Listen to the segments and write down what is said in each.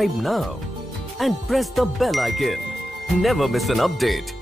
subscribe now and press the bell icon. Never miss an update.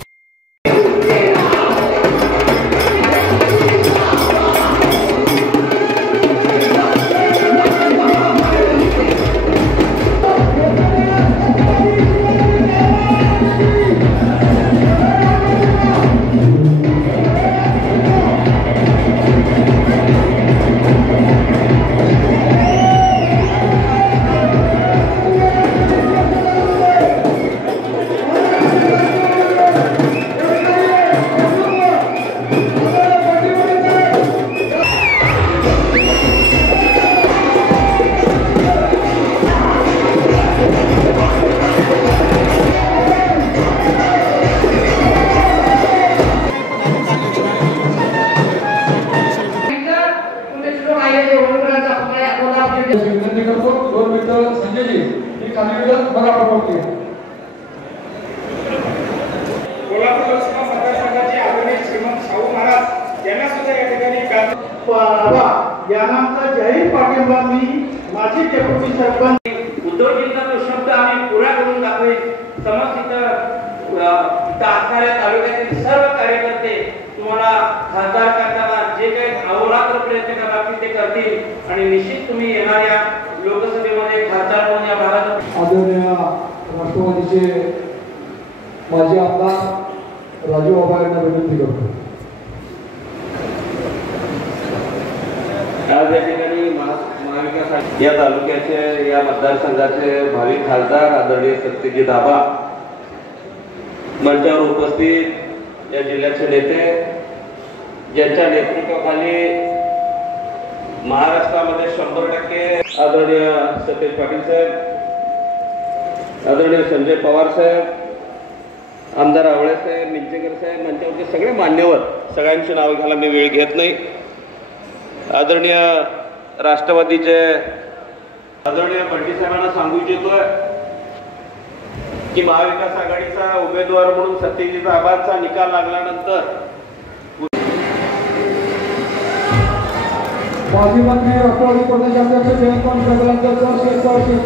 जाहीर पाठिंबा मी माझी deputy sarpanch उद्योजकांचा तो शब्द आम्ही पुरा करून दाखवेल. समस्त असणाऱ्या तालुक्यातील सर्व कार्यकर्ते तुम्हाला खासदार करताना जे काही अहोरात्र प्रयत्न करणार ते करतील आणि निश्चित तुम्ही येणाऱ्या लोकसभेमध्ये खासदार म्हणून या भागात आदरणीय राष्ट्रवादीचे माजी आमदार राजू बाबा यांना विनंती करतो. आज या ठिकाणी महाविकास या तालुक्याचे या मतदारसंघाचे भावी खासदार आदरणीय सत्यजित आबा मंचावर उपस्थित या जिल्ह्याचे नेते ज्यांच्या नेतृत्वाखाली महाराष्ट्रामध्ये 100% आदरणीय सतेज पाटील साहेब, आदरणीय संजय पवार साहेब, आमदार आवळे साहेब, मिंचेकर साहेब, मंचावरचे सगळे मान्यवर, सगळ्यांची नावे घ्यायला मी वेळ घेत नाही. आदरणीय राष्ट्रवादीचे आदरणीय बंटी साहेबांना सांगू इच्छितोय की महाविकास आघाडीचा उमेदवार म्हणून सत्यजित आबांचा निकाल लागल्यानंतर माजी मंत्री राष्ट्रवादी प्रदेशाध्यक्ष जयंत पाटील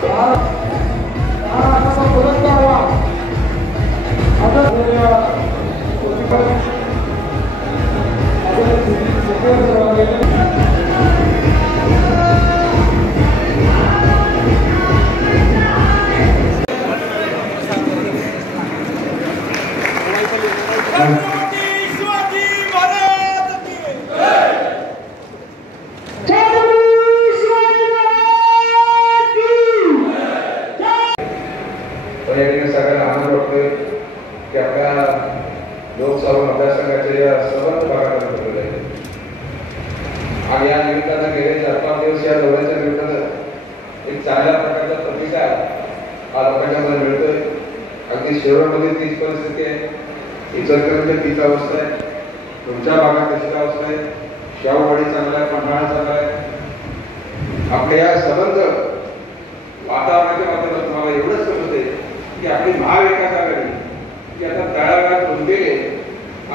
स्वागत. सगळ्यांना आनंद वाटतोय की आपल्या लोकसभा मतदारसंघाच्या या सर्वात भागामध्ये आहे आणि या निमित्तानं गेले 4-5 दिवस या दौऱ्याच्या निमित्तानं एक चांगल्या प्रकारचा प्रतिसाद लोकांच्या मध्ये मिळतोय. अगदी शहरामध्ये तीच परिस्थिती आहे, इचलकरंजीत तीच अवस्था आहे, तुमच्या भागात तशीच अवस्था आहे, शाहूवाडी चांगला आहे, पन्हाळा चांगला आहे. आपल्या या सबंध वातावरणाच्या माध्यमातून तुम्हाला एवढंच समजते की आपली महाविकास आघाडी की आता तळागाळात पोहोचलेले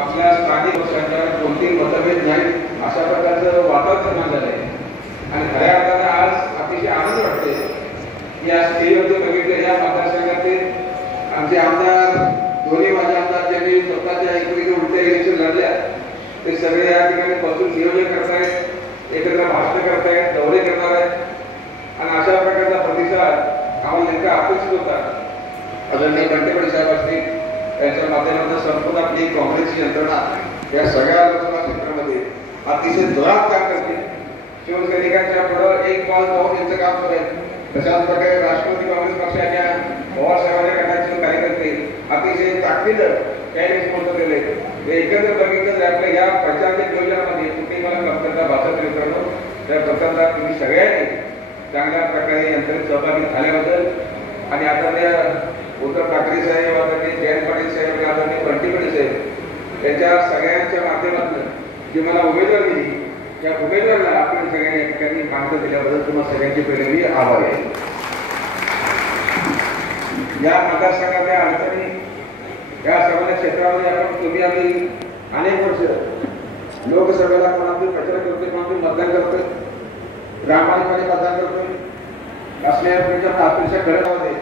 आपल्या स्थानिक पक्षांच्या कोणतेही मतभेद नाहीत अशा प्रकारचं वातावरण निर्माण झालं आहे. आणि खऱ्या अर्थानं आज अतिशय आनंद वाटते की या स्टेजवरती बघितलं या मतदारसंघातील आमचे आमदार, दोन्ही माझे आमदार ज्यांनी स्वतःच्या एकमेकांच्या उलट्या इलेक्शन लढल्या ते सगळे या ठिकाणी बसून नियोजन करतायत, एकत्र भाषण करतायत, दौरे करणार आहेत आणि अशा प्रकारचा प्रतिसाद आम्हाला नेमका अपेक्षित होता. आदरणीय बंटेपाटील साहेब असतील त्यांच्या माध्यमातून संपूर्ण आपली काँग्रेसची यंत्रणा या सगळ्या लोकसभा क्षेत्रामध्ये अतिशय जोरात काम करते. शिवसैनिकांच्या पुढं एक पाऊल पाहून यांचं काम सुरू आहे. तशाच प्रकारे राष्ट्रवादी काँग्रेस पक्षाच्या पवार साहेबांच्या गटाचे कार्यकर्ते अतिशय ताकदीनं काही निष्पन्न केले. हे एकत्र बघितलं तर आपल्या या प्रचाराच्या नियोजनामध्ये कुठेही मला कमतरता भासत मित्रांनो, त्या कमतरता तुम्ही सगळ्यांनी चांगल्या प्रकारे यंत्रणेत सहभागी झाल्याबद्दल आणि आदरणीय उद्धव ठाकरे साहेब, आदरणीय जयंत पाटील साहेब आणि आदरणीय बंटी पाटील साहेब यांच्या सगळ्यांच्या माध्यमातून जी मला उमेदवार दिली त्या उमेदवाराला आपण सगळ्यांनी या ठिकाणी मान्यता दिल्याबद्दल तुम्हाला सगळ्यांची पहिले मी आभार आहे. या मतदारसंघातल्या अडचणी या सगळ्या क्षेत्रामध्ये आपण तुम्ही आम्ही अनेक वर्ष लोकसभेला कोणातून प्रचार करतोय, कोणातून मतदान करतोय, प्रामाणिकपणे मतदान करतोय असल्या अपेक्षा करत होते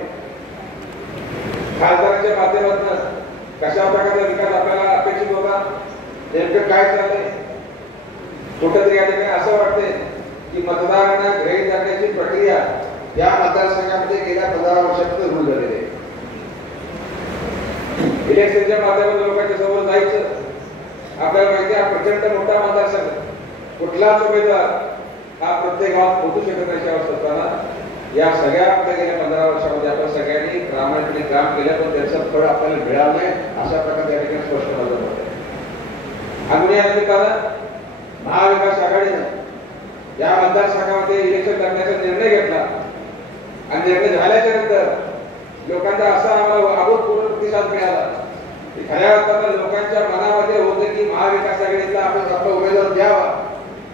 खासदारांच्या माध्यमातून कशा प्रकारचा विकास आपल्याला अपेक्षित होता नेमकं काय चाललंय कुठेतरी या ठिकाणी असं वाटतंय की मतदारांना गृहीत धरण्याची प्रक्रिया या मतदारसंघामध्ये गेल्या 15 वर्षात सुरू झालेली आहे. इलेक्शनच्या माध्यमातून लोकांच्या समोर जायचं आपल्याला माहिती आहे प्रचंड मोठा मतदारसंघ कुठलाच उमेदवार हा प्रत्येक गावात पोहोचू शकत नाही अवस्था असताना या सगळ्या आपल्या गेल्या 15 वर्षामध्ये आपण सगळ्यांनी प्रामाणिकपणे काम केलं पण त्याचं फळ आपल्याला मिळालं नाही अशा प्रकारे या ठिकाणी स्पष्ट झालं होतं. आणि या निमित्तानं महाविकास आघाडीनं या मतदारसंघामध्ये इलेक्शन करण्याचा निर्णय घेतला आणि निर्णय झाल्याच्या नंतर लोकांचा असा आम्हाला अभूतपूर्व प्रतिसाद मिळाला की खऱ्या अर्थानं लोकांच्या मनामध्ये होतं की महाविकास आघाडीचा आपण आपला उमेदवार द्यावा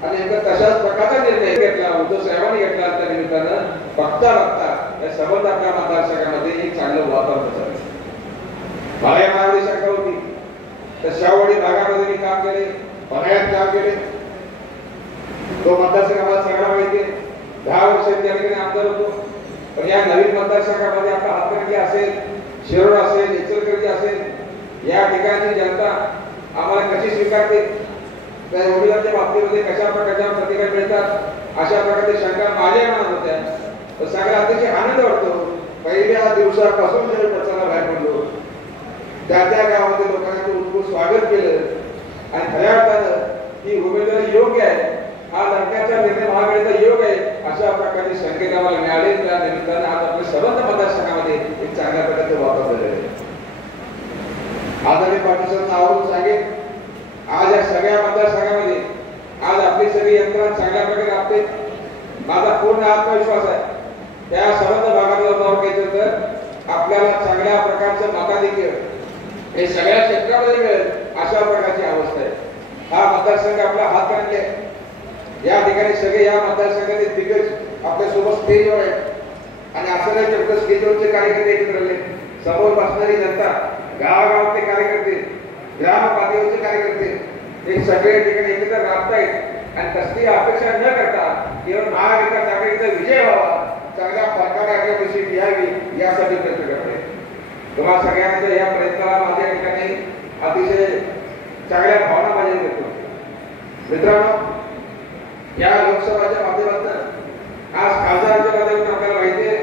आणि नेमकं तशाच प्रकारचा निर्णय घेतला उद्धव साहेबांनी घेतला. त्या निमित्तानं बघता या संबंध आपल्या मतदारसंघामध्ये एक चांगलं वातावरण झालं. मला या मागणी शंका होती तर शावडी भागामध्ये मी काम केले पन्हाळ्यात काम केले तो मतदारसंघ आम्हाला सगळा माहिती आहे 10 वर्ष त्या ठिकाणी आमदार होतो. पण या नवीन मतदारसंघामध्ये आपला हातकणंगले असेल शिरोड असेल इचलकरंजी असेल या ठिकाणची जनता आम्हाला कशी स्वीकारते त्या उमेदवाराच्या बाबतीमध्ये कशा प्रकारच्या प्रतिक्रिया मिळतात अशा प्रकारच्या शंका माझ्या मनात होत्या. तर सगळ्या अतिशय आनंद वाटतो पहिल्या दिवसापासून जेव्हा प्रचाराला बाहेर पडलो त्या गावामध्ये लोकांनी उत्कृष्ट स्वागत केलं आणि खऱ्या अर्थानं ही उमेदवारी योग्य आहे हा लढण्याचा निर्णय महाआघाडीचा योग आहे अशा प्रकारचे संकेत आम्हाला मिळाले. त्या निमित्तानं आज आपल्या सर्व मतदारसंघामध्ये एक चांगल्या प्रकारचं वातावरण झालेलं आहे. आदरणीय पाटील साहेबांना आवडून सांगेन आज या सगळ्या मतदारसंघामध्ये आज आपली सगळी यंत्रणा चांगल्या प्रकारे आपले माझा पूर्ण आत्मविश्वास आहे त्या सर्व भागातला नाव घ्यायचं तर आपल्याला चांगल्या प्रकारचं मताधिक्य हे सगळ्या क्षेत्रामध्ये मिळेल अशा प्रकारची अवस्था आहे. हा मतदारसंघ आपला हातकणंगले आहे. या ठिकाणी सगळे या मतदारसंघाचे दिग्गज आपल्या सोबत स्टेजवर आहेत आणि असं नाही फक्त स्टेजवरचे कार्यकर्ते एकत्र आले समोर बसणारी जनता गावागावातले कार्यकर्ते ग्राम पातळीवरचे कार्यकर्ते हे सगळे ठिकाणी एकत्र राबतायत आणि कसली अपेक्षा न करता केवळ महाविकास आघाडीचा विजय व्हावा चांगल्या फरकाने आघाडी यावी यासाठी प्रयत्न करते. तुम्हा सगळ्यांच्या या प्रयत्नाला माझ्या ठिकाणी अतिशय चांगल्या भावना माझ्या व्यक्त होत्या. मित्रांनो या लोकसभाच्या माध्यमातून आज खासदारांच्या माध्यमातून आपल्याला माहिती आहे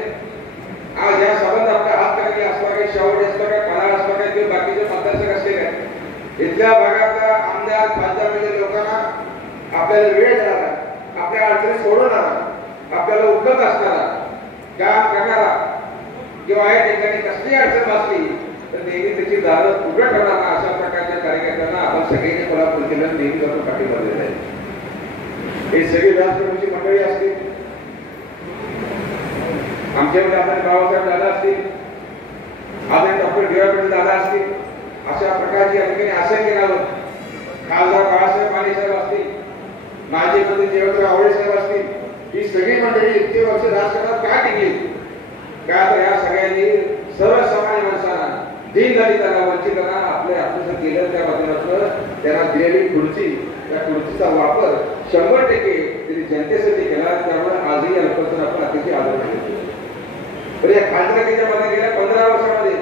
आज या संबंध आपल्या हातकणंगले असला काही शावडी असला काही पन्हाळ असला काही किंवा बाकीचे मतदारसंघ असलेले इथल्या भागातल्या आमदार खासदार म्हणजे लोकांना आपल्याला वेळ देणारा आपल्या अडचणी सोडवणारा आपल्याला उपलब्ध असणारा काम करणारा किंवा या ठिकाणी कसली अडचण असली तर नेहमी त्याची दारं उघड ठेवणारा अशा प्रकारच्या कार्यकर्त्यांना आपण सगळ्यांनी कोल्हापूर जिल्ह्यात नेहमी आपण पाठिंबा दिलेला आहे. हे सगळी राजकारणाची मंडळी असतील आमच्याकडे आपण बाबासाहेब दादा असतील आपण डॉक्टर डी.वाय. दादा असतील अशा प्रकारची या ठिकाणी असंख्य नावं खासदार बाळासाहेब माने साहेब असतील माजी मंत्री देवेंद्र आवळे साहेब असतील ही सगळी मंडळी इतके वर्ष राजकारणात का टिकली का तर या सगळ्यांनी सर्वसामान्य माणसांना दीनदलितांना वंचितांना आपलं केलं त्या माध्यमातून त्यांना दिलेली खुर्ची त्या खुर्चीचा वापर 100% त्यांनी जनतेसाठी केला. त्यामुळे आजही या लोकांचा आपण अतिशय आदर करतो. तर या खासदारकीच्या मध्ये गेल्या 15 वर्षामध्ये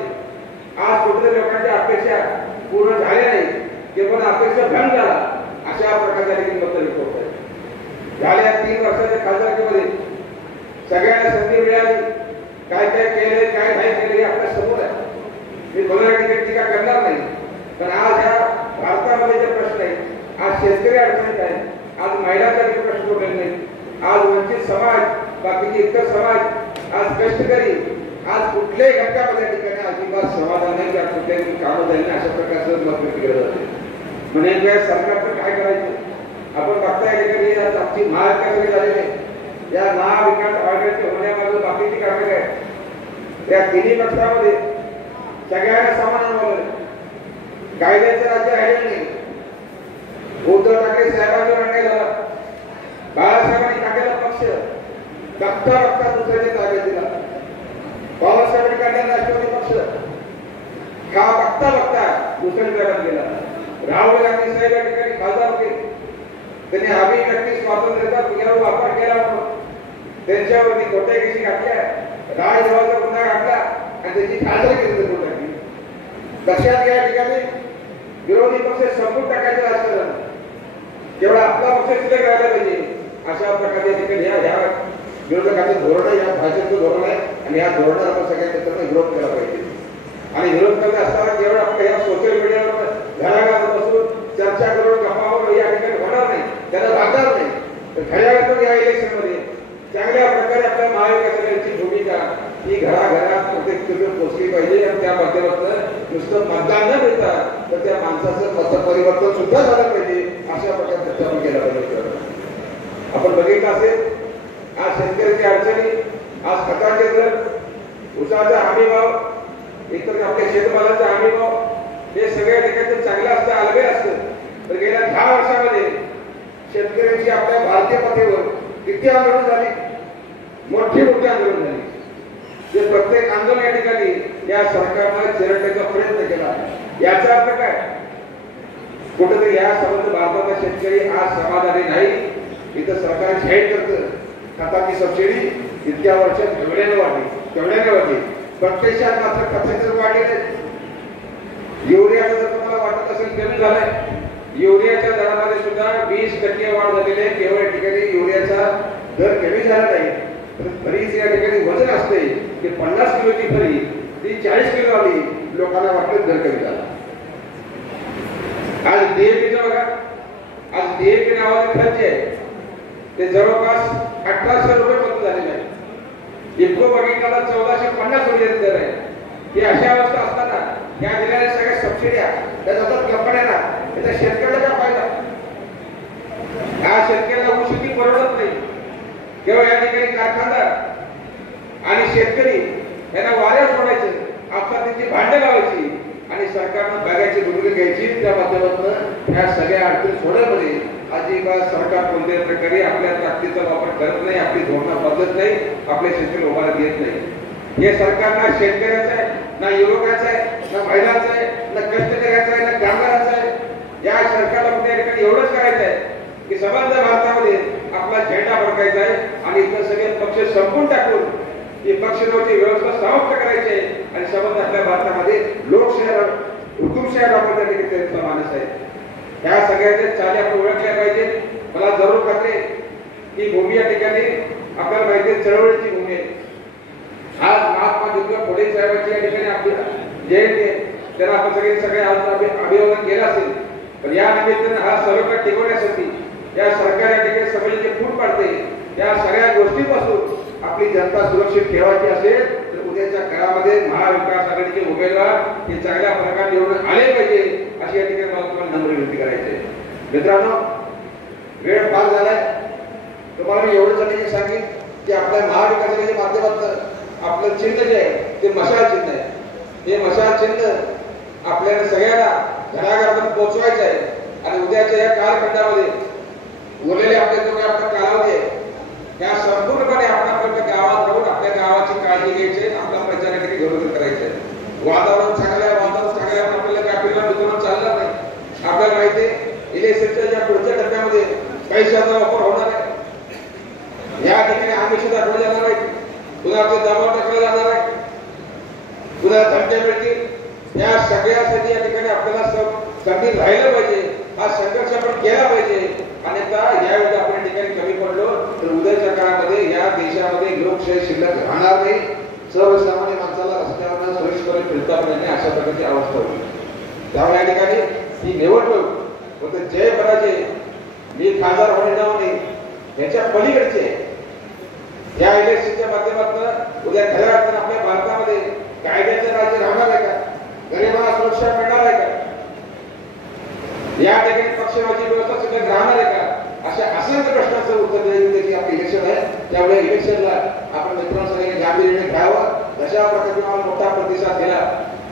आज कुठेतरी लोकांच्या अपेक्षा पूर्ण झाल्या नाही ते पण अपेक्षा भंग झाला अशा प्रकारच्या देखील मत व्यक्त होत आहे. झाल्या 3 वर्षाच्या खासदारकीमध्ये सगळ्यांना संधी मिळाली काय काय केले काय नाही केले आपल्या समोर आहे. मी कोणाला टीका करणार नाही पण आज या भारतामध्ये जे प्रश्न आहेत आज शेतकरी अडचणीत आहे आज महिलांसाठी प्रश्न उठले नाही आज वंचित समाज बाकीचे इतर समाज आज कष्टकरी आज कुठल्याही घटकामध्ये ठिकाणी अजिबात समाधान नाही किंवा कुठल्याही कामं झाली नाही अशा प्रकारचं मत व्यक्त केलं जाते. म्हणजे सरकारचं काय करायचं आपण बघताय ठिकाणी आज आमची महाविकास झालेली आहे या महाविकास आघाडीच्या होण्यामागून बाकीची कामे काय या तिन्ही पक्षामध्ये सगळ्यांना समान अनुभव कायद्याचं राज्य राहिलेलं नाही. उद्धव ठाकरे साहेबांनी म्हणणे झालं बाळासाहेबांनी टाकलेला पक्ष बघता बघता दुसऱ्याच्या ताब्यात दिला. बाबासाहेबांनी काढलेला राष्ट्रवादी पक्ष हा बघता बघता दुसऱ्याच्या ताब्यात गेला. राहुल गांधी साहेब या ठिकाणी खासदार होते त्यांनी अभिव्यक्ती स्वातंत्र्याचा पुण्यावर वापर केला म्हणून त्यांच्यावरती खोट्या केशी घातल्या, राजद्रोहाचा गुन्हा घातला आणि त्याची खासदारकी रद्द करून टाकली. लक्षात घ्या, या ठिकाणी विरोधी पक्ष संपून टाकायचं राजकारण, तेवढा आपला पक्ष शिल्लक राहायला पाहिजे. अशा प्रकारे ठिकाणी ह्या विरोधकांचं धोरण आहे, या भाजपचं धोरण आहे आणि या धोरणाला आपण सगळ्या क्षेत्राने विरोध केला पाहिजे. आणि विरोध करत असताना केवळ आपल्या या सोशल मीडियावर घराघरात बसून चर्चा करून गप्पा मारून या ठिकाणी होणार नाही, त्याला लागणार नाही. तर खऱ्या अर्थाने या इलेक्शनमध्ये चांगल्या प्रकारे आपल्या महाविकास आघाडीची भूमिका ही घराघरात प्रत्येक पोहोचली पाहिजे आणि त्या माध्यमातून नुसतं मतदान न मिळता तर त्या माणसाचं मत परिवर्तन सुद्धा झालं पाहिजे. अशा प्रकारचा आपण केला पाहिजे. आपण बघितलं असेल, आज शेतकऱ्याची अडचणी, आज खताचे दर, ऊसाचा हमी भाव, इतर आपल्या शेतमालाचा हमी भाव, हे सगळ्या ठिकाणी चांगलं असतं, अलगे असतं. तर गेल्या 10 वर्षामध्ये शेतकऱ्यांची आपल्या भारतीय पातळीवर किती आंदोलन झाली, मोठी आंदोलन झाली. जे प्रत्येक आंदोलन या ठिकाणी या सरकारने चिरडण्याचा प्रयत्न केला. याचा अर्थ काय? कुठेतरी या संबंध भारताचा शेतकरी आज समाधानी नाही. इथं सरकार जाहीर करतं खताची सबसिडी इतक्या वर्षात तेवढ्याने वाढली. प्रत्यक्षात मात्र खताचे वाढलेले. युरियाचं जर तुम्हाला वाटत असेल कमी झालंय, युरियाच्या दरामध्ये सुद्धा 20% वाढ झालेली आहे. केवळ या ठिकाणी युरियाचा दर कमी झाला नाही, तर फळीचे या ठिकाणी वजन असते की 50 किलोची फळी ती 40 किलो आली. लोकांना वाटलं दर कमी झाला. आज डीएपीचं बघा, आज डीएपी नावाचे खत जे आहे ते जवळपास 1800 रुपये पर्यंत झालेले आहे. इतकं बघितल्याला 1450 रुपये दर आहे. ही अशा अवस्था असताना या दिलेल्या सगळ्या सबसिड्या त्या जातात कंपन्यांना, त्याचा शेतकऱ्याला काय फायदा? या शेतकऱ्याला ऊस शेती परवडत नाही. केवळ या ठिकाणी कारखानदार आणि शेतकरी यांना वाऱ्या सोडायचं, आपला त्यांची भांडे लावायची आणि सरकारनं बघायची भूमिका घ्यायची. त्या माध्यमातून ह्या सगळ्या अडचणी सोडवण्यामध्ये अजिबात सरकार कोणत्याही प्रकारे आपल्या ताकदीचा वापर करत नाही, आपली धोरणं बदलत नाही, आपले शेतकरी उभारत येत नाही. हे सरकार ना शेतकऱ्याचं आहे, ना युवकाचं आहे, ना महिलांचं आहे, ना कष्टकऱ्याचं आहे, ना कामगारांचं आहे. या सरकारला कुठे ठिकाणी एवढंच करायचं आहे की समग्र भारतामध्ये आपला झेंडा फडकायचा आहे आणि इतर सगळे पक्ष संपून टाकून ही पक्षाची व्यवस्था समाप्त करायची आहे आणि समग्र आपल्या भारतामध्ये लोकशाही हुकुमशाही राबवण्यासाठी त्यांचा मानस आहे. ह्या सगळ्याच्या चाली आपण ओळखल्या पाहिजे. मला जरूर खात्री की भूमी या ठिकाणी आपल्याला माहिती आहे चळवळीची भूमी आहे. आज महात्मा ज्योतिबा फुले साहेबांची या ठिकाणी आपली जयंती आहे. त्यांना आपण सगळे अभिवादन केलं असेल. पण या निमित्तानं हा सर्वकाळ टिकवण्यासाठी या सरकार या ठिकाणी सगळ्यांचे फूट पाडते. या सगळ्या गोष्टींपासून आपली जनता सुरक्षित ठेवायची असेल तर उद्याच्या काळामध्ये महाविकास आघाडीचे उमेदवार हे चांगल्या प्रकारे निवडून आले पाहिजे, अशी या ठिकाणी मला तुम्हाला नम्र विनंती करायची आहे. मित्रांनो, वेळ फार झालाय. तुम्हाला मी एवढंच सांगेन की आपल्या महाविकास आघाडीच्या माध्यमातून आपलं चिन्ह जे आहे ते मशाल चिन्ह आहे. हे मशाल चिन्ह आपल्याला सगळ्यांना घराघरात पोहोचवायचं आहे आणि उद्याच्या या कालखंडामध्ये उरलेले आपल्या जो काही आपला कालावधी आहे त्या संपूर्णपणे आपल्या गावात राहून आपल्या गावाची काळजी घ्यायची आहे, आपल्या प्रचारासाठी घरोघर करायचं आहे. वातावरण चांगलं आहे, आपल्याला काय आपल्याला दुकानात चालणार नाही. आपल्याला माहिती आहे इलेक्शनच्या या पुढच्या टप्प्यामध्ये पैशाचा वापर होणार आहे. या ठिकाणी आमिष दाखवले जाणार आहे, पुन्हा आपले दबाव टाकला जाणार आहे, पुन्हा धमक्या मिळतील. या सगळ्यासाठी या ठिकाणी आपल्याला संधी राहिलं पाहिजे. हा संघर्ष आपण केला पाहिजे. अन्यथा यावेळी आपण ठिकाणी कमी पडलो तर उद्याच्या काळामध्ये या देशामध्ये लोकशाही शिल्लक राहणार नाही. सर्वसामान्य माणसाला रस्त्यावर सोयीस्कर फिरता पण नाही, अशा प्रकारची अवस्था होईल. त्यामुळे या ठिकाणी ही निवडणूक फक्त जय पराजय, मी खासदार होणे जाऊ नये याच्या पलीकडचे या इलेक्शनच्या माध्यमातून उद्या खऱ्या अर्थाने आपल्या भारतामध्ये कायद्याचं राज्य राहणार आहे का? गरिबांना सुरक्षा मिळणार आहे का? या ठिकाणी पक्षवाची व्यवस्था सगळं राहणार आहे का? अशा असंख्य प्रश्नाचं उत्तर देण्याची आपली इलेक्शन आहे. त्यामुळे इलेक्शनला आपण मित्रांनो सगळ्यांनी गांभीर्याने घ्यावं. अशा प्रकारे मला मोठा प्रतिसाद दिला.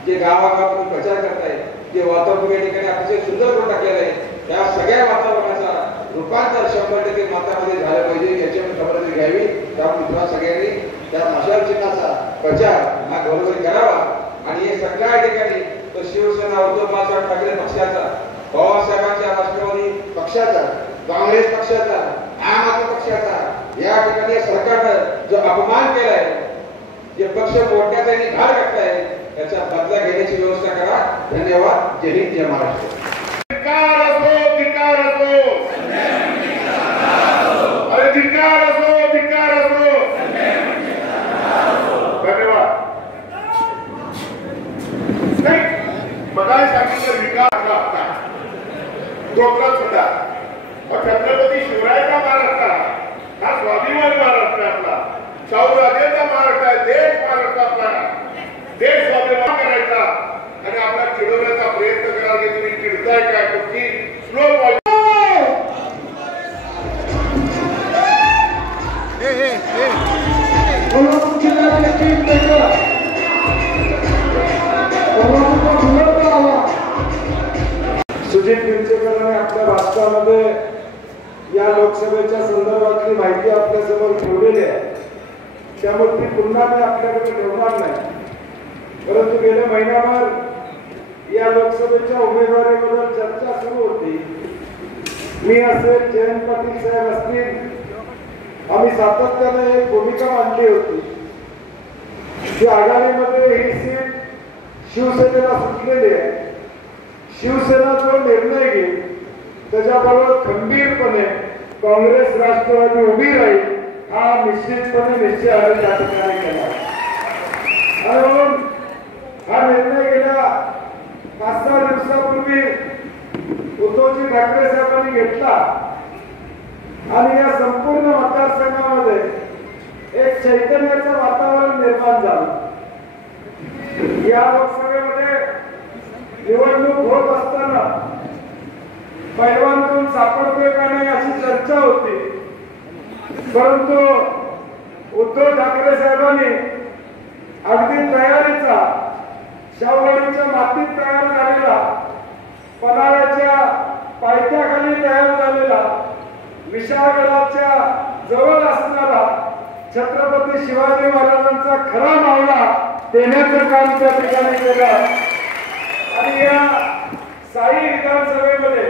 जे गावागावात तुम्ही प्रचार करताय, जे वातावरण या ठिकाणी अतिशय सुंदर करून टाकलेलं आहे, त्या सगळ्या वातावरणाचा रूपांतर 100% मतामध्ये झालं पाहिजे याची खबरदारी घ्यावी. त्यामुळे मित्रांनो सगळ्यांनी त्या मशाल चिन्हाचा प्रचार हा घरोघरी करावा आणि हे सगळ्या ठिकाणी तो शिवसेना, उद्धव बाळासाहेब ठाकरे पक्षाचा, पवारसाहेबांच्या राष्ट्रवादी पक्षाचा, काँग्रेस पक्षाचा, आम आदमी पक्षाचा या ठिकाणी या सरकारनं जो अपमान केलाय, जे पक्ष मोडण्याचा आणि घाल घातलाय, याचा बदला घेण्याची व्यवस्था करा. धन्यवाद. जय हिंद, जय महाराष्ट्र. धिक्कार असो, धिक्कार असो, अरे धिक्कार असो, धिक्कार असो. धन्यवाद. नाही मगाही सांगितलं विकास लागता कोकणात सुद्धा छत्रपती शिवरायाचा महाराष्ट्र हा स्वाभिमान महाराष्ट्र आपला, शाहूराजेचा महाराष्ट्र आहे, देश महाराष्ट्र आपला, देश स्वाभिमान करायचा आणि आपला चिडवण्याचा प्रयत्न कराल की तुम्ही चिडताय काय तुमची स्लो सुजित विंचेकरांनी आपल्या भाषणामध्ये या लोकसभेच्या संदर्भातली माहिती आपल्यासमोर ठेवलेली आहे, त्यामुळे ती पुन्हा मी आपल्याकडे ठेवणार नाही. परंतु गेले महिनाभर या लोकसभेच्या उमेदवारीबद्दल चर्चा सुरू होती. मी असेल, जयंत पाटील साहेब असतील, आम्ही सातत्याने एक भूमिका मांडली होती की आघाडीमध्ये ही सीट शिवसेनेला सुटलेली आहे. शिवसेना जो निर्णय घेईल त्याच्याबरोबर खंबीरपणे काँग्रेस राष्ट्रवादी उभी राहील, हा निश्चितपणे निश्चय आम्ही त्या ठिकाणी केला. आणि म्हणून हा निर्णय गेल्या 5-6 दिवसापूर्वी उद्धवजी ठाकरे साहेबांनी घेतला आणि या संपूर्ण मतदारसंघामध्ये एक चैतन्याचं वातावरण निर्माण झालं. या लोकसभेमध्ये निवडणूक होत असताना पैलवान सापडतोय का नाही अशी चर्चा होती, परंतु उद्धव ठाकरे साहेबांनी अगदी तयारीचा, शाहूवाडीच्या मातीत तयार झालेला, पन्हाळ्याच्या पायथ्याखाली तयार झालेला, विशाळगडाच्या जवळ असणारा छत्रपती शिवाजी महाराजांचा खरा मावळा देण्याचं काम त्या ठिकाणी केलं. आणि या साई विधानसभेमध्ये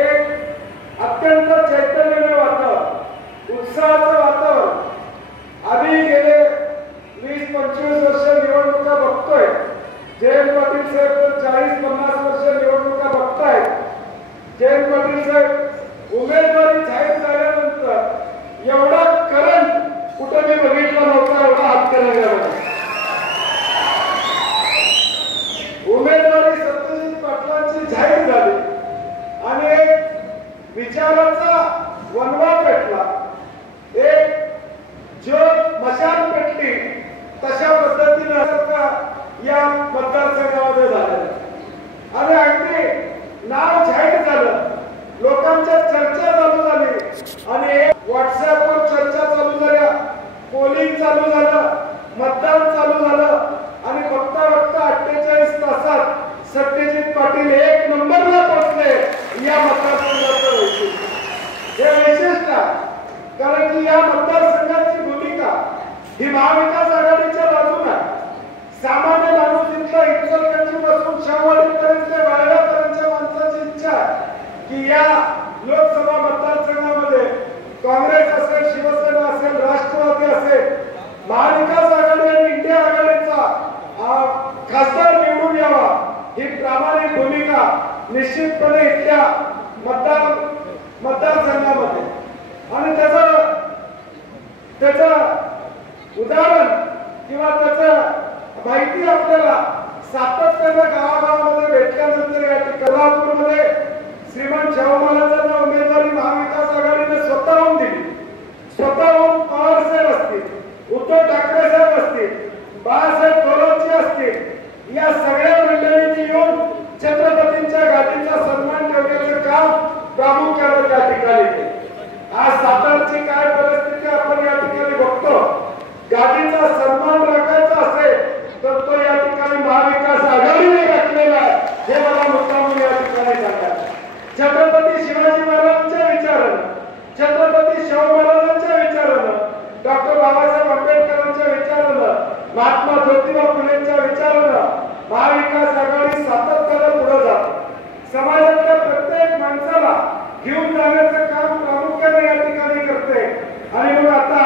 एक अत्यंत चैतन्यमय वातावरण, उत्साहाचं वातावरण. आम्ही गेले 20-25 वर्ष निवडणुका बघतोय. जयंत पाटील साहेब तर 40-50 वर्ष निवडणुका बघतायत. जयंत पाटील साहेब उमेदवारी जाहीर झाल्यानंतर एवढा करंट कुठं मी बघितला नव्हता, एवढा हात केला गेला. उमेदवारी सत्यजित पाटलांची जाहीर झाली आणि एक विचाराचा वनवा पेटला, एक ज्योत मशाल पेटली. तशा पद्धतीने या मतदारसंघामध्ये झालं आणि अगदी नाव जाहीर झालं, लोकांच्या चर्चा चालू झाली आणि एक व्हॉट्सअपवर चर्चा चालू झाल्या, पोलिंग चालू झालं, मतदान चालू झालं आणि बघता बघता 48 तासात सत्यजित पाटील 1 नंबरला पोहोचले. या मतदारसंघाचं वैशिष्ट्य, हे वैशिष्ट्य कारण की या मतदारसंघाची भूमिका ही महाविकास आघाडीच्या बाजूने सामान्य माणूस इथला इचलकरंजीपासून शाहूवाडीपर्यंत वायडापर्यंतच्या माणसाची इच्छा आहे की या लोकसभा मतदारसंघामध्ये काँग्रेस असेल, शिवसेना असेल, राष्ट्रवादी असेल, महाविकास आघाडी आणि इंडिया आघाडीचा खासदार निवडून यावा, ही प्रामाणिक भूमिका निश्चितपणे इथल्या मतदारसंघामध्ये. आणि त्याचं उदाहरण किंवा त्याचं माहिती आपल्याला सातत्यानं गावागावामध्ये भेटल्यानंतर या कोल्हापूरमध्ये श्रीमंत शाहू महाराजांना उमेदवारी महाविकास आघाडीने स्वतःहून दिली. स्वतःहून पवार साहेब असतील, उद्धव ठाकरे साहेब असतील, बाळासाहेब थोरात असतील, या सगळ्या मंडळींनी येऊन छत्रपतींच्या गादीचा सन्मान ठेवण्याचं काम प्रामुख्याने त्या ठिकाणी केलं. आज सातारची काय परिस्थिती आपण या ठिकाणी बघतो. गादीचा सन्मान राखायचा असेल तर तो या ठिकाणी महाविकास आघाडीने राखलेला आहे, हे मला मुद्दामून या ठिकाणी सांगायचं. छत्रपती शिवाजी महाराजांच्या विचारानं, छत्रपती शाहू महाराजांच्या विचारानं, डॉक्टर बाबासाहेब आंबेडकरांच्या विचारानं, महात्मा ज्योतिबा फुलेंच्या विचारानं महाविकास आघाडी सातत्याने पुढे जाते. समाजातल्या प्रत्येक माणसाला घेऊन जाण्याचं काम प्रामुख्याने या ठिकाणी करते. आणि मग आता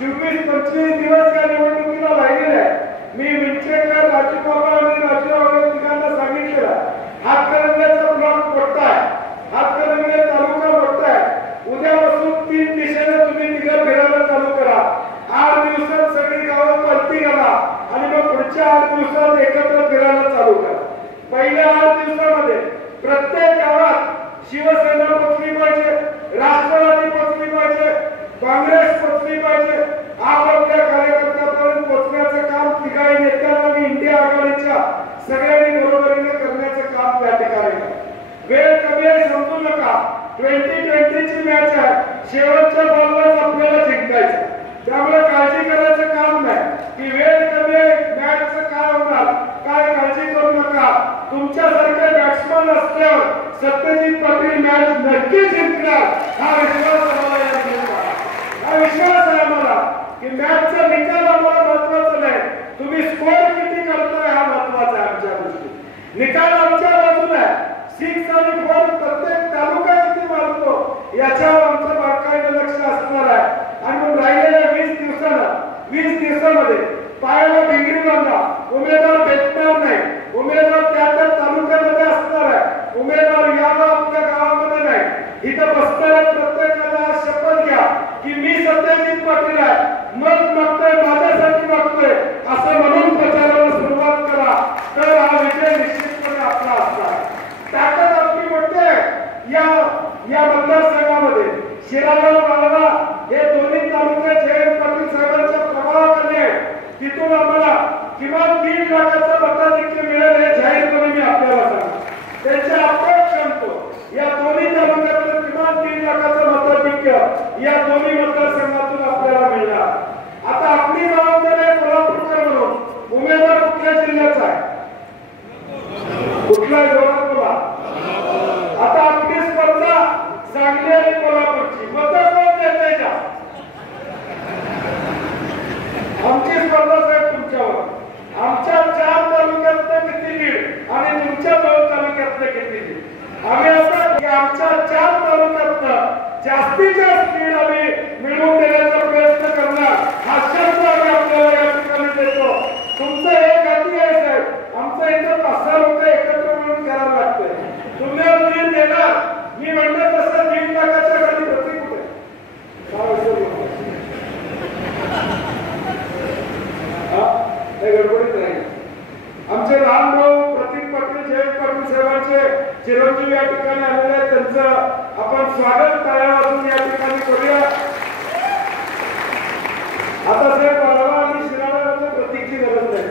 24-25 दिवस या निवडणुकीला राहिलेले आहे. मी विंचेकर, राजूबाबा आणि राजूराव तिघांना सांगितलेलं हातकणंगलेचा ब्लॉक मोठा आहे, हातकणंगले तालुका मोठा आहे. उद्यापासून 3 दिशेने तुम्ही तिघं फिरायला चालू करा. 8 दिवसात सगळी गावं पलटी करा आणि मग पुढच्या 8 दिवसात एकत्र फिरायला चालू करा. पहिल्या 8 दिवसामध्ये प्रत्येक गावात शिवसेना पोचली पाहिजे, राष्ट्रवादी पोचली पाहिजे, काँग्रेस पोचली पाहिजे. आपापल्या कार्यकर्त्यांपर्यंत पोचण्याचं काम तिघाही नेत्यांना आणि इंडिया आघाडीच्या सगळ्यांनी बरोबरीने करण्याचं काम त्या ठिकाणी. वेळ कमी आहे समजू नका. 2020ची मॅच आहे, शेवटच्या बॉललाच आपल्याला जिंकायचं. त्यामुळे काळजी करायचं काम नाही की वेळ कमी आहे, मॅचचं काय होणार, काय काळजी करू नका. तुमच्यासारखे बॅट्समन असल्यावर सत्यजित पाटील मॅच नक्की जिंकणार हा विश्वास आम्हाला हा विश्वास आहे आम्हाला की मॅचचा निकाल आम्हाला महत्वाचा नाही, तुम्ही स्कोअर किती करताय हा महत्वाचा आहे. आमच्या दृष्टीने निकाल आमच्या बाजूला आहे. 6 आणि 4 प्रत्येक तालुका किती मारतो याच्यावर आमचं बारकाईनं लक्ष असणार आहे. आणि मग राहिलेल्या 20 दिवसामध्ये पायाला भिंगरी बांधा. उमेदवार भेटणार नाही, उमेदवार त्या तालुक्यामध्ये असणार आहे, उमेदवार यावं आपल्या गावामध्ये नाही. इथं बसणाऱ्या प्रत्येकाला शपथ घ्या की मी सत्यजित पाटील आहे, मत मागतोय, माझ्यासाठी मागतोय असं म्हणून प्रचाराला सुरुवात करा. तर हा विजय निश्चितपणे आपला असणार. ताकद आपली मोठी आहे. या मतदारसंघामध्ये शिराळा, मालवा हे दोन्ही तालुके जयंत पाटील साहेबांच्या प्रभावाखाली आहेत. तिथून आम्हाला किमान 3 लाखाचं मताधिक्य मिळेल हे जाहीरपणे मी आपल्याला सांगतो. त्यांच्या अपेक्षा सांगतो या दोन्ही तालुक्यातलं किमान 3 लाखाचं मताधिक्य या दोन्ही मतदारसंघातून आपल्याला मिळणार. आता आपली जबाबदारी आहे कोल्हापूरकर म्हणून. उमेदवार कुठल्या जिल्ह्याचा आहे, कुठला जोरात बोला. आता आपली स्पर्धा सांगली आणि कोल्हापूरची. मतं कोण देते का? आमची स्पर्धा साहेब तुमच्यावर. आमच्या 4 तालुक्यातलं किती लीड आणि तुमच्या 2 तालुक्यातलं किती लीड. आम्ही आता आमच्या 4 तालुक्यातलं जास्तीत जास्त लीड आम्ही मिळवून देण्याचा प्रयत्न करणार. हा शब्द आम्ही आपल्याला या ठिकाणी देतो. तुमचं हे गती आहे साहेब. आमचं इथं 5-6 लोक एकत्र मिळून करावं लागतंय. तुम्ही लीड देणार. मी म्हणलं तसं 3 लाखाच्या खाली प्रतीक कुठे गडबडीत नाही. आमचे लहान भाऊ प्रतीक पाटील, जयंत पाटील साहेबांचे चिरंजीव या ठिकाणी आलेले आहेत. त्यांचं आपण स्वागत टाळ्या वाजवून या ठिकाणी करूया. आता साहेब मालवा आणि शिराळ्यामध्ये प्रतीकची गरज नाही.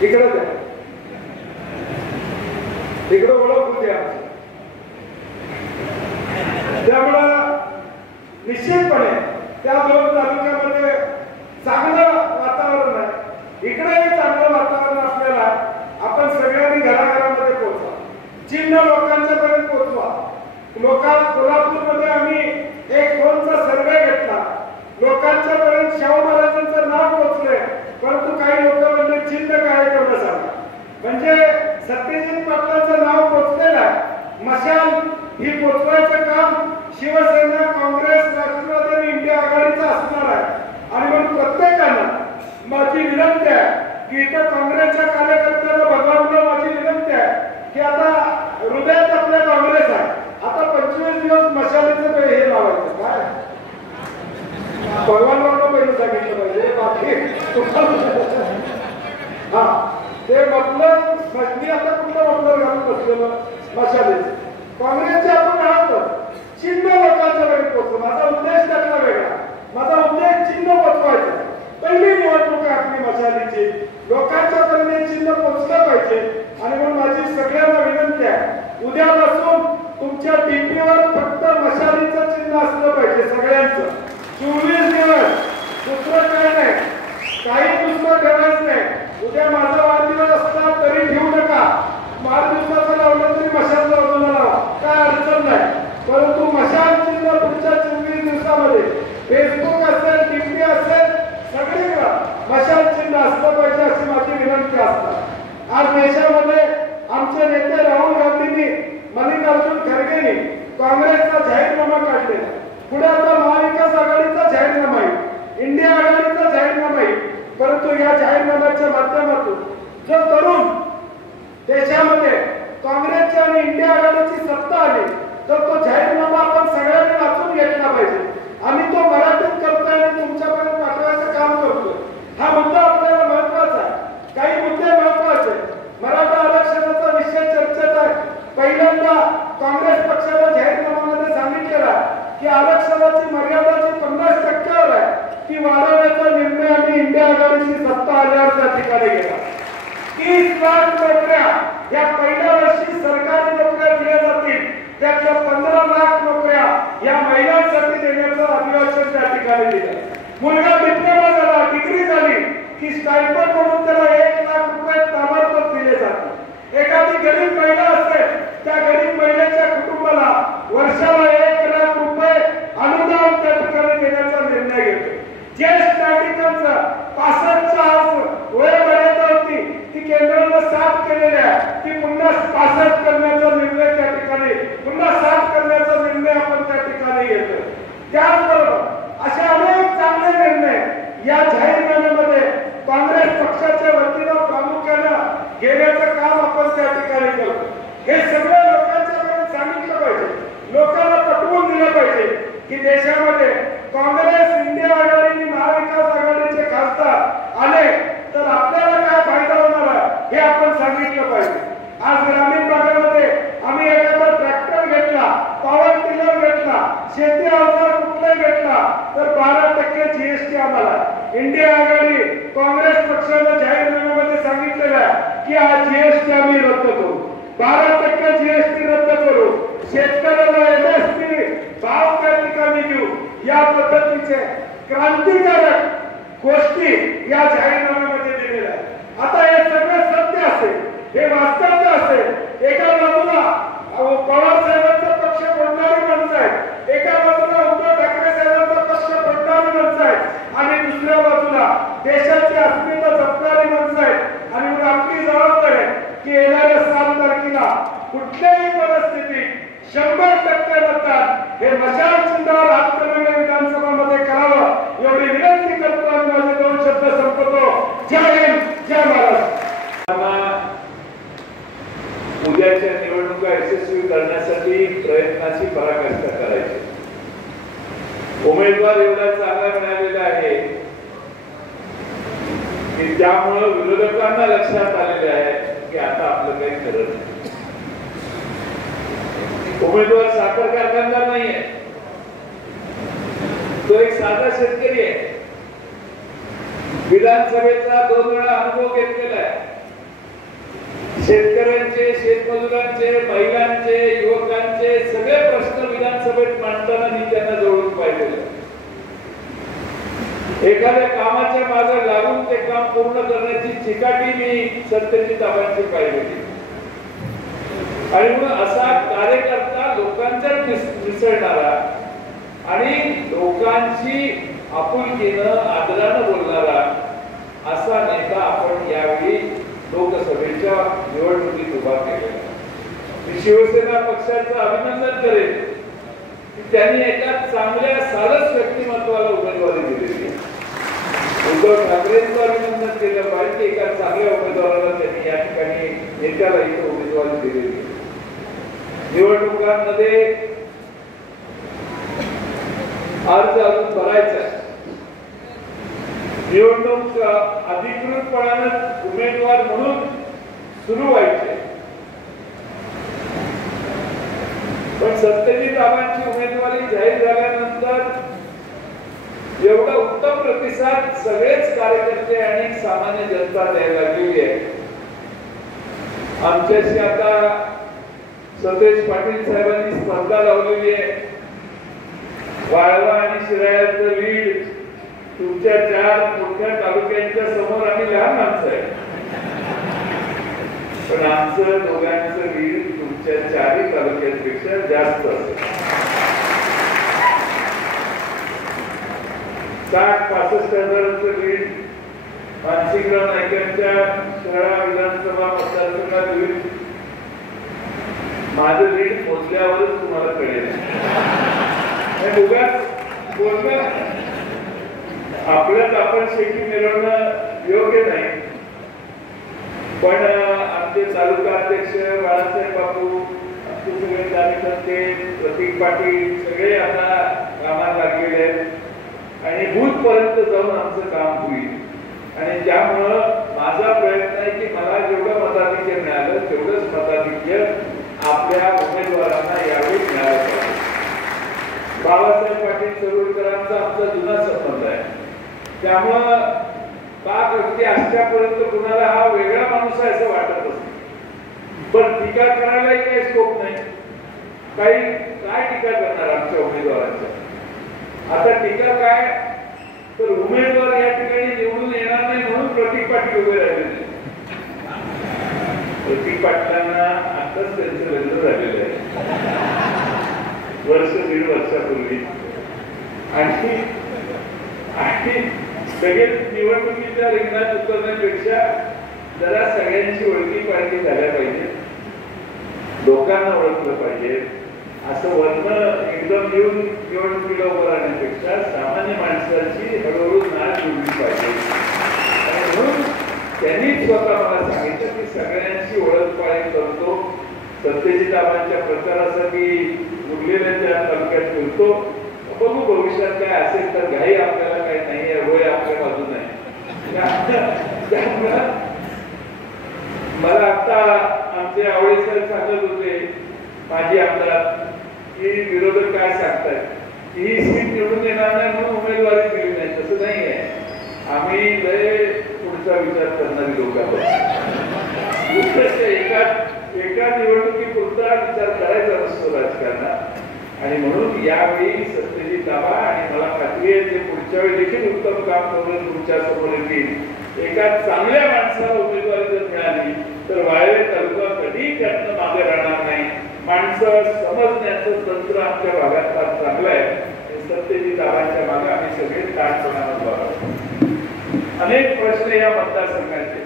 इकडे द्या, इकडे ओळख द्या. त्यामुळं निश्चितपणे त्या 2 तालुक्यामध्ये चांगलं वातावरण आहे. इकडेही चांगलं वातावरण असलेलं आहे. आपण सगळ्यांनी घराघरामध्ये पोहोचवा, चिन्ह लोकांच्या पर्यंत पोहोचवा. कोल्हापूरमध्ये आम्ही एक फोनचा सर्वे घेतला. लोकांच्या पर्यंत शाहू महाराजांचं नाव पोहोचलंय, परंतु काही लोक म्हणजे चिन्ह काय तेवढं सांगा. म्हणजे सत्यजित पाटलांचं नाव पोहोचलेलं आहे. मशाल ही पोहोचवायचं काम शिवसेना, काँग्रेस, राष्ट्रवादी आणि इंडिया आघाडीचं असणार आहे. आणि मग प्रत्येकानं माझी विनंती आहे की इथं काँग्रेसच्या कार्यकर्त्यांना भगवानला माझी विनंती आहे की आता हृदयात आपल्या काँग्रेस आहे. आता 25 दिवस मशालीचं हे लावायचं काय भगवानला पहिलं सांगितलं पाहिजे. बाकी हा ते म्हटलं मी आता कुठलं म्हटलं घालून बसलेलं मशालीचं. काँग्रेसचे आपण आहोत. चिन्ह लोकांच्या वेळी पोहोचतो. माझा उद्देश त्यातला वेगळा. माझा उद्देश चिन्ह पोचवायचा. पहिली निवडणूक आहे आपली मशालीची. लोकांच्या पर्यंत चिन्ह पोचलं पाहिजे. आणि म्हणून माझी सगळ्यांना विनंती आहे उद्यापासून तुमच्या डीपीवर फक्त मशालीचं चिन्ह असलं पाहिजे सगळ्यांचं. 24 दिवस दुसरं काय नाही, काही दुसरं ठेवायचं नाही. उद्या माझा वाढदिवस असला तरी ठेवू नका. वाढदिवसाचं लावलं तरी मशाल लावून लावा, काय अडचण नाही. परंतु मशाल चिन्ह पुढच्या 24 दिवसामध्ये फेसबुक असेल, डीपी असेल, सगळीकडे मशाल चिन्ह असलं पाहिजे अशी माझी विनंती असतात. आज देशामध्ये आमचे नेते राहुल गांधींनी, मल्लिकार्जुन खरगेंनी काँग्रेसचा जाहीरनामा काढलेला. पुढे आता महाविकास आघाडीचा जाहीरनामा आहे, इंडिया आघाडीचा जाहीरनामा आहे. परंतु या जाहीरनाम्याच्या माध्यमातून जो तरुण देशामध्ये काँग्रेसची आणि इंडिया आघाडीची सत्ता आली तर तो जाहीरनामा आपण सगळ्यांनी वाचून घेतला पाहिजे. आम्ही तो मराठीत करतोय आणि तुमच्यापर्यंत पाठवायचं काम करतोय. हा मुद्दा आपल्याला महत्वाचा आहे. काही मुद्दे महत्वाचे आहेत. मराठा आरक्षणाचा विषय चर्चेत आहे. पहिल्यांदा काँग्रेस पक्षाला जाहीरनाम्यामध्ये सांगितलेला आहे की आरक्षणाची मर्यादा जी 50% आहे ती वाढवण्याचा निर्णय आम्ही इंडिया आघाडीची सत्ता आल्यावर त्या ठिकाणी घेतला. 30 लाख नोकऱ्या या पहिल्या वर्षी सरकारी नोकऱ्या दिल्या जातील. त्यातल्या 15 लाख नोकऱ्या या महिलांसाठी देण्याचं अधिवेशन त्या ठिकाणी दिलं. मुलगा डिप्लोमा झाला, डिग्री झाली की स्टायपंड म्हणून त्याला 1 लाख रुपये ताबडतोब दिले जातात. एखादी गरीब महिला असेल त्या गरीब महिलेच्या कुटुंबाला वर्षाला 1 लाख रुपये अनुदान त्या ठिकाणी देण्याचा निर्णय घेतो. ज्येष्ठ नागरिकांचा 65च्या आज वयोमर्यादा होती ती केंद्रानं 60 केलेली आहे, ती पुन्हा 65 करण्याचा निर्णय त्या ठिकाणी, पुन्हा 60 करण्याचा निर्णय आपण त्या ठिकाणी घेतो. त्याचबरोबर असे अनेक चांगले निर्णय या जाहीरनाम्यामध्ये काँग्रेस पक्षाच्या वतीनं प्रामुख्यानं घेण्याचं काम आपण त्या ठिकाणी करतो. हे सगळं लोकांच्यापर्यंत सांगितलं पाहिजे, लोकांना पटवून दिलं पाहिजे की देशामध्ये काँग्रेस, इंडिया आघाडी आणि महाविकास आघाडीचे खासदार आले तर आपल्याला काय फायदा होणार आहे हे आपण सांगितलं पाहिजे. आज ग्रामीण भागामध्ये आम्ही एखादा ट्रॅक्टर घेतला, पॉवर टिलर घेतला, शेती अवजार कुठलाही घेतला तर 12% जीएसटी आम्हाला. इंडिया आघाडी काँग्रेस पक्षानं जाहीरनाम्यामध्ये सांगितलेलं आहे की हा जीएसटी आम्ही रद्द करू, 12% जीएसटी रद्द करू, शेतकऱ्याला एमएसपी भाव त्या ठिकाणी देऊ. या पद्धतीचे क्रांतिकारक गोष्टी या जाहीरनाम्यामध्ये दिलेल्या आहेत. आता हे सगळं सत्य असेल, हे वास्तव असेल, एका बाजूला पवार साहेबांचा पक्ष फोडणारी माणसं आहेत, एका बाजूला उद्धव ठाकरे साहेबांचा पक्ष फोडणारी माणसं आहेत आणि दुसऱ्या बाजूला देशाची अस्मिता जपणारी माणसं आहेत. आणि मग आपली जबाबदारी आहे की येणाऱ्या 7 तारखेला कुठल्याही परिस्थितीत 100% मतदान हे मशाल चिन्हावर हातकणंगले विधानसभामध्ये करावं एवढी विनंती करतो आणि माझे 2 शब्द संपवतो. जय हिंद, जय महाराष्ट्र. उद्याच्या निवडणुका यशस्वी करण्यासाठी प्रयत्नाची पराकाष्ठा करायची. उमेदवार एवढा चांगला मिळालेला आहे की त्यामुळे विरोधकांना लक्षात आलेले आहे की आता आपलं काही खरं नाही. उमेदवार साखर कारखानदार नाहीये, तो एक साधा शेतकरी आहे. विधानसभेचा 2 वेळा अनुभव घेतलेला आहे. शेतकऱ्यांचे, शेतमजुरांचे, महिलांचे, युवकांचे सगळे प्रश्न विधानसभेत मांडताना मी त्यांना जवळून पाहिलेलं. एखाद्या कामाच्या मागे लागून ते काम पूर्ण करण्याची चिकाटी मी सत्यजित आबांची पाहिलेली. आणि मग असा कार्यकर्ता लोकांच्यात मिसळणारा आणि लोकांची आपुलकीनं आदरानं बोलणारा असा नेता आपण यावेळी लोकसभेच्या निवडणुकीत उभा केलेला. मी शिवसेना पक्षाचं अभिनंदन करेन की त्यांनी एका चांगल्या सारस व्यक्तिमत्वाला उमेदवारी दिलेली. उद्धव ठाकरेंचं अभिनंदन केलं पाहिजे की एका चांगल्या उमेदवाराला त्यांनी या ठिकाणी नेत्याला इथं उमेदवारी दिलेली. निवडणुकांमध्ये अर्ज अजून भरायचा आहे. निवडणूक अधिकृतपणाने उमेदवार म्हणून सुरू व्हायचे, पण सत्यजित आबांची उमेदवारी जाहीर झाल्यानंतर एवढा उत्तम प्रतिसाद सगळेच कार्यकर्ते आणि सामान्य जनता द्यायला लागलेली आहे. आमच्याशी आता सतेज पाटील साहेबांनी स्पर्धा लावलेली आहे. वाळवा आणि शिराळ्याचं लीड तुमच्या 4 मोठ्या तालुक्यांच्या समोर आम्ही लहान माणसं आहे, पण आमचं दोघांचं लीड तुमच्या 4 तालुक्यांपेक्षा जास्त असेल. 60-65 हजाराचं लीड मानसिंगराव नाईकांच्या शिराळा विधानसभा मतदारसंघात होईल. माझं लीड मोजल्यावरच तुम्हाला कळेल. आणि उगाच बोलणं आपल्यात आपण शेती मिळवणं योग्य नाही. पण आमचे तालुका अध्यक्ष बाळासाहेब बापू, आमचे सगळे कार्यकर्ते, प्रतीक पाटील सगळे आता कामाला लागलेले आहेत आणि बूथपर्यंत जाऊन आमचं काम होईल. आणि त्यामुळं माझा प्रयत्न आहे की मला जेवढं मताधिक्य मिळालं तेवढंच मताधिक्य आपल्या उमेदवारांना यावेळी मिळालं पाहिजे. बाबासाहेब पाटील चळवळकरांचा आमचा जुना संबंध आहे. त्यामुळं पाक व्यक्ती असल्यापर्यंत कुणाला हा वेगळा माणूस आहे असं वाटत असते. पण टीका करायलाही काही स्कोप नाही. काही काय टीका करणार आमच्या उमेदवारांच्या? आता टीका काय तर उमेदवार या ठिकाणी निवडून येणार नाही म्हणून प्रतीक पाटील उभे राहिलेले. प्रतीक पाटलांना आताच त्यांचं लग्न झालेलं आहे, वर्ष दीड वर्षापूर्वी. आणि सगळे निवडणुकीच्या रिंगणात उतरण्यापेक्षा जरा सगळ्यांची ओळखी पाळखी झाल्या पाहिजे, लोकांना ओळखलं पाहिजे. असं वर्ण एकदम येऊन निवडणुकीला उभं राहण्यापेक्षा सामान्य माणसाची हळूहळू नाळ जुळली पाहिजे. आणि म्हणून त्यांनी स्वतः मला सांगितलं की सगळ्यांची ओळख पाळख करतो, सत्यजित आबांच्या प्रचारासाठी उरलेल्या तालुक्यात फिरतो. बघू भविष्यात काय असेल तर. घाई आपल्याला काही नाही, होय आपल्या बाजून आहे. त्यामुळं मला आता आमचे आवळे सर सांगत होते, माझी आमदार, की विरोधक काय सांगतात की ही सीट निवडून येणार नाही म्हणून उमेदवारी दिली नाही. तसं नाही आहे. आम्ही लय पुढचा विचार करणारी लोक आहोत. एका निवडणुकीपुरता विचार करायचा नसतो राजकारणात. आणि म्हणून यावेळी सत्यजित आबा आणि मला खात्री आहे ते पुढच्या वेळी देखील उत्तम काम करून तुमच्या समोर येतील. एका चांगल्या माणसाला उमेदवारी जर मिळाली तर वाळवे तालुका कधी त्यातनं मागे राहणार नाही. माणसं समजण्याचं तंत्र आमच्या भागात फार चांगलं आहे. सत्यजित आबांच्या मागे आम्ही सगळे ताणपणानं बघतो. अनेक प्रश्न या मतदारसंघाचे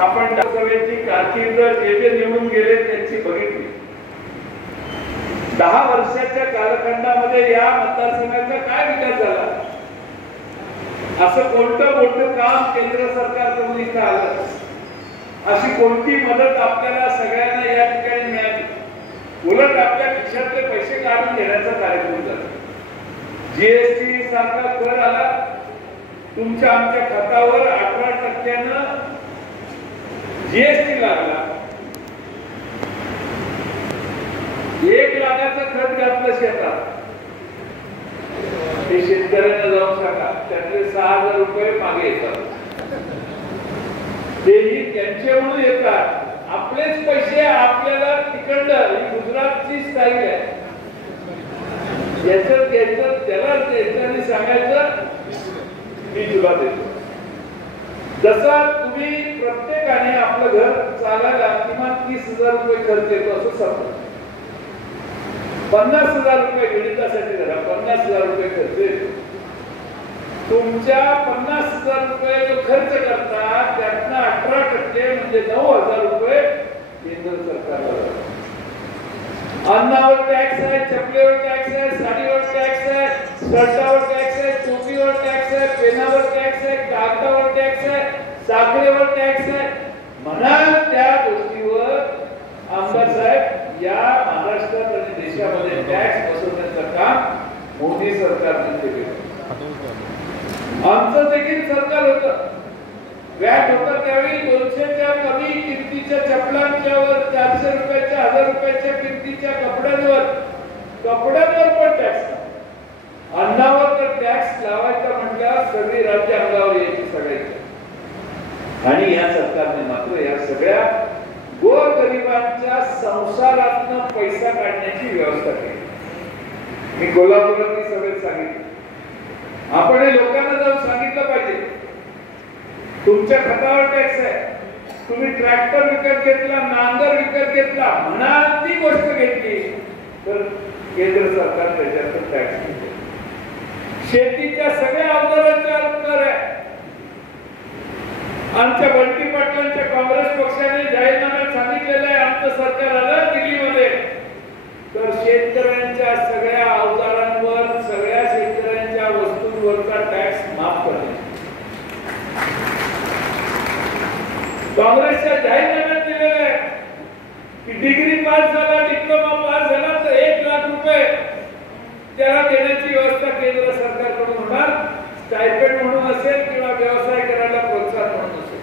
आपण लोकसभेची कारकीर्द जे जे निवडून गेले त्यांची बघितली. 10 वर्षाच्या कालखंडामध्ये या मतदारसंघाचा काय विकास झाला? असं कोणतं मोठं काम केंद्र सरकारकडून इथं आलं? अशी कोणती मदत आपल्याला सगळ्यांना या ठिकाणी मिळाली? उलट आपल्या खिशातले पैसे काढून घेण्याचा कार्यक्रम झाला. जीएसटी सारखा कर आला, तुमच्या आमच्या खात्यावर 18% जीएसटी लागला. 1 लाखाचं खत घातलं शेतात. ते शेतकऱ्यांना जाऊन सांगा, त्यातले 6,000 रुपये मागे येतात. तेही त्यांचे म्हणून येतात. आपलेच पैसे आपल्याला तिकडलं, ही गुजरातची स्टाईल आहे. याचं त्याला त्याच्याने सांगायचं मी तुला देतो. जसं तुम्ही प्रत्येकाने आपलं घर चालायला किमान 30,000 रुपये खर्च येतो असं समजा. 50,000 रुपये गणितासाठी धरा, 50,000 रुपये खर्च येतो. तुमच्या 50,000 रुपये जो खर्च करता त्यातनं 18% म्हणजे 9,000 रुपये केंद्र सरकारला. अन्नावर टॅक्स आहे, चपलेवर टॅक्स आहे, साडीवर टॅक्स आहे, शर्टावर टॅक्स आहे, टोपीवर टॅक्स आहे, पेनावर टॅक्स आहे, कागदावर टॅक्स आहे, साखरेवर टॅक्स आहे. म्हणाल त्या गोष्टीवर आमदार साहेब या महाराष्ट्रात आणि देशामध्ये टॅक्स बसवण्याचं काम मोदी सरकारने केलं. आमचं देखील सरकार होतं. व्याट होतं त्यावेळी 200च्या कमी किमतीच्या चपलांच्यावर, 400 रुपयाच्या, 1000 रुपयाच्या किमतीच्या कपड्यांवर पण टॅक्स. अन्नावर तर टॅक्स लावायचा म्हटल्यावर सगळी राज्य अंगावर यायची सगळ्याची. आणि या सरकारने मात्र या सगळ्या गोरगरिबांच्या संसारातनं पैसा काढण्याची व्यवस्था केली. मी कोल्हापुरातली सभेत सांगितलं, आपण हे लोकांना जाऊन सांगितलं पाहिजे, तुमच्या खतावर टॅक्स आहे. तुम्ही ट्रॅक्टर विकत घेतला, नांगर विकत घेतला, म्हणाल ती गोष्ट घेतली तर केंद्र सरकार त्याच्यावर टॅक्स घेते. शेतीच्या सगळ्या अवजारांच्यावर कर आहे. आमच्या बंटी पाटलांच्या काँग्रेस पक्षाने जाहीरनाम्यात सांगितलेलं आहे, आमचं सरकार आलं दिल्लीमध्ये तर शेतकऱ्यांच्या सगळ्या अवजारांवर वस्तूंवरचा टॅक्स माफ करणे. काँग्रेसच्या जाहीरनाम्यात दिलेलं आहे की डिग्री पास झाला, डिप्लोमा पास झाला तर 1 लाख रुपये त्याला देण्याची व्यवस्था केंद्र सरकारकडून होणार. स्टायपेंड म्हणून असेल किंवा व्यवसाय करायला प्रोत्साहन म्हणून असेल.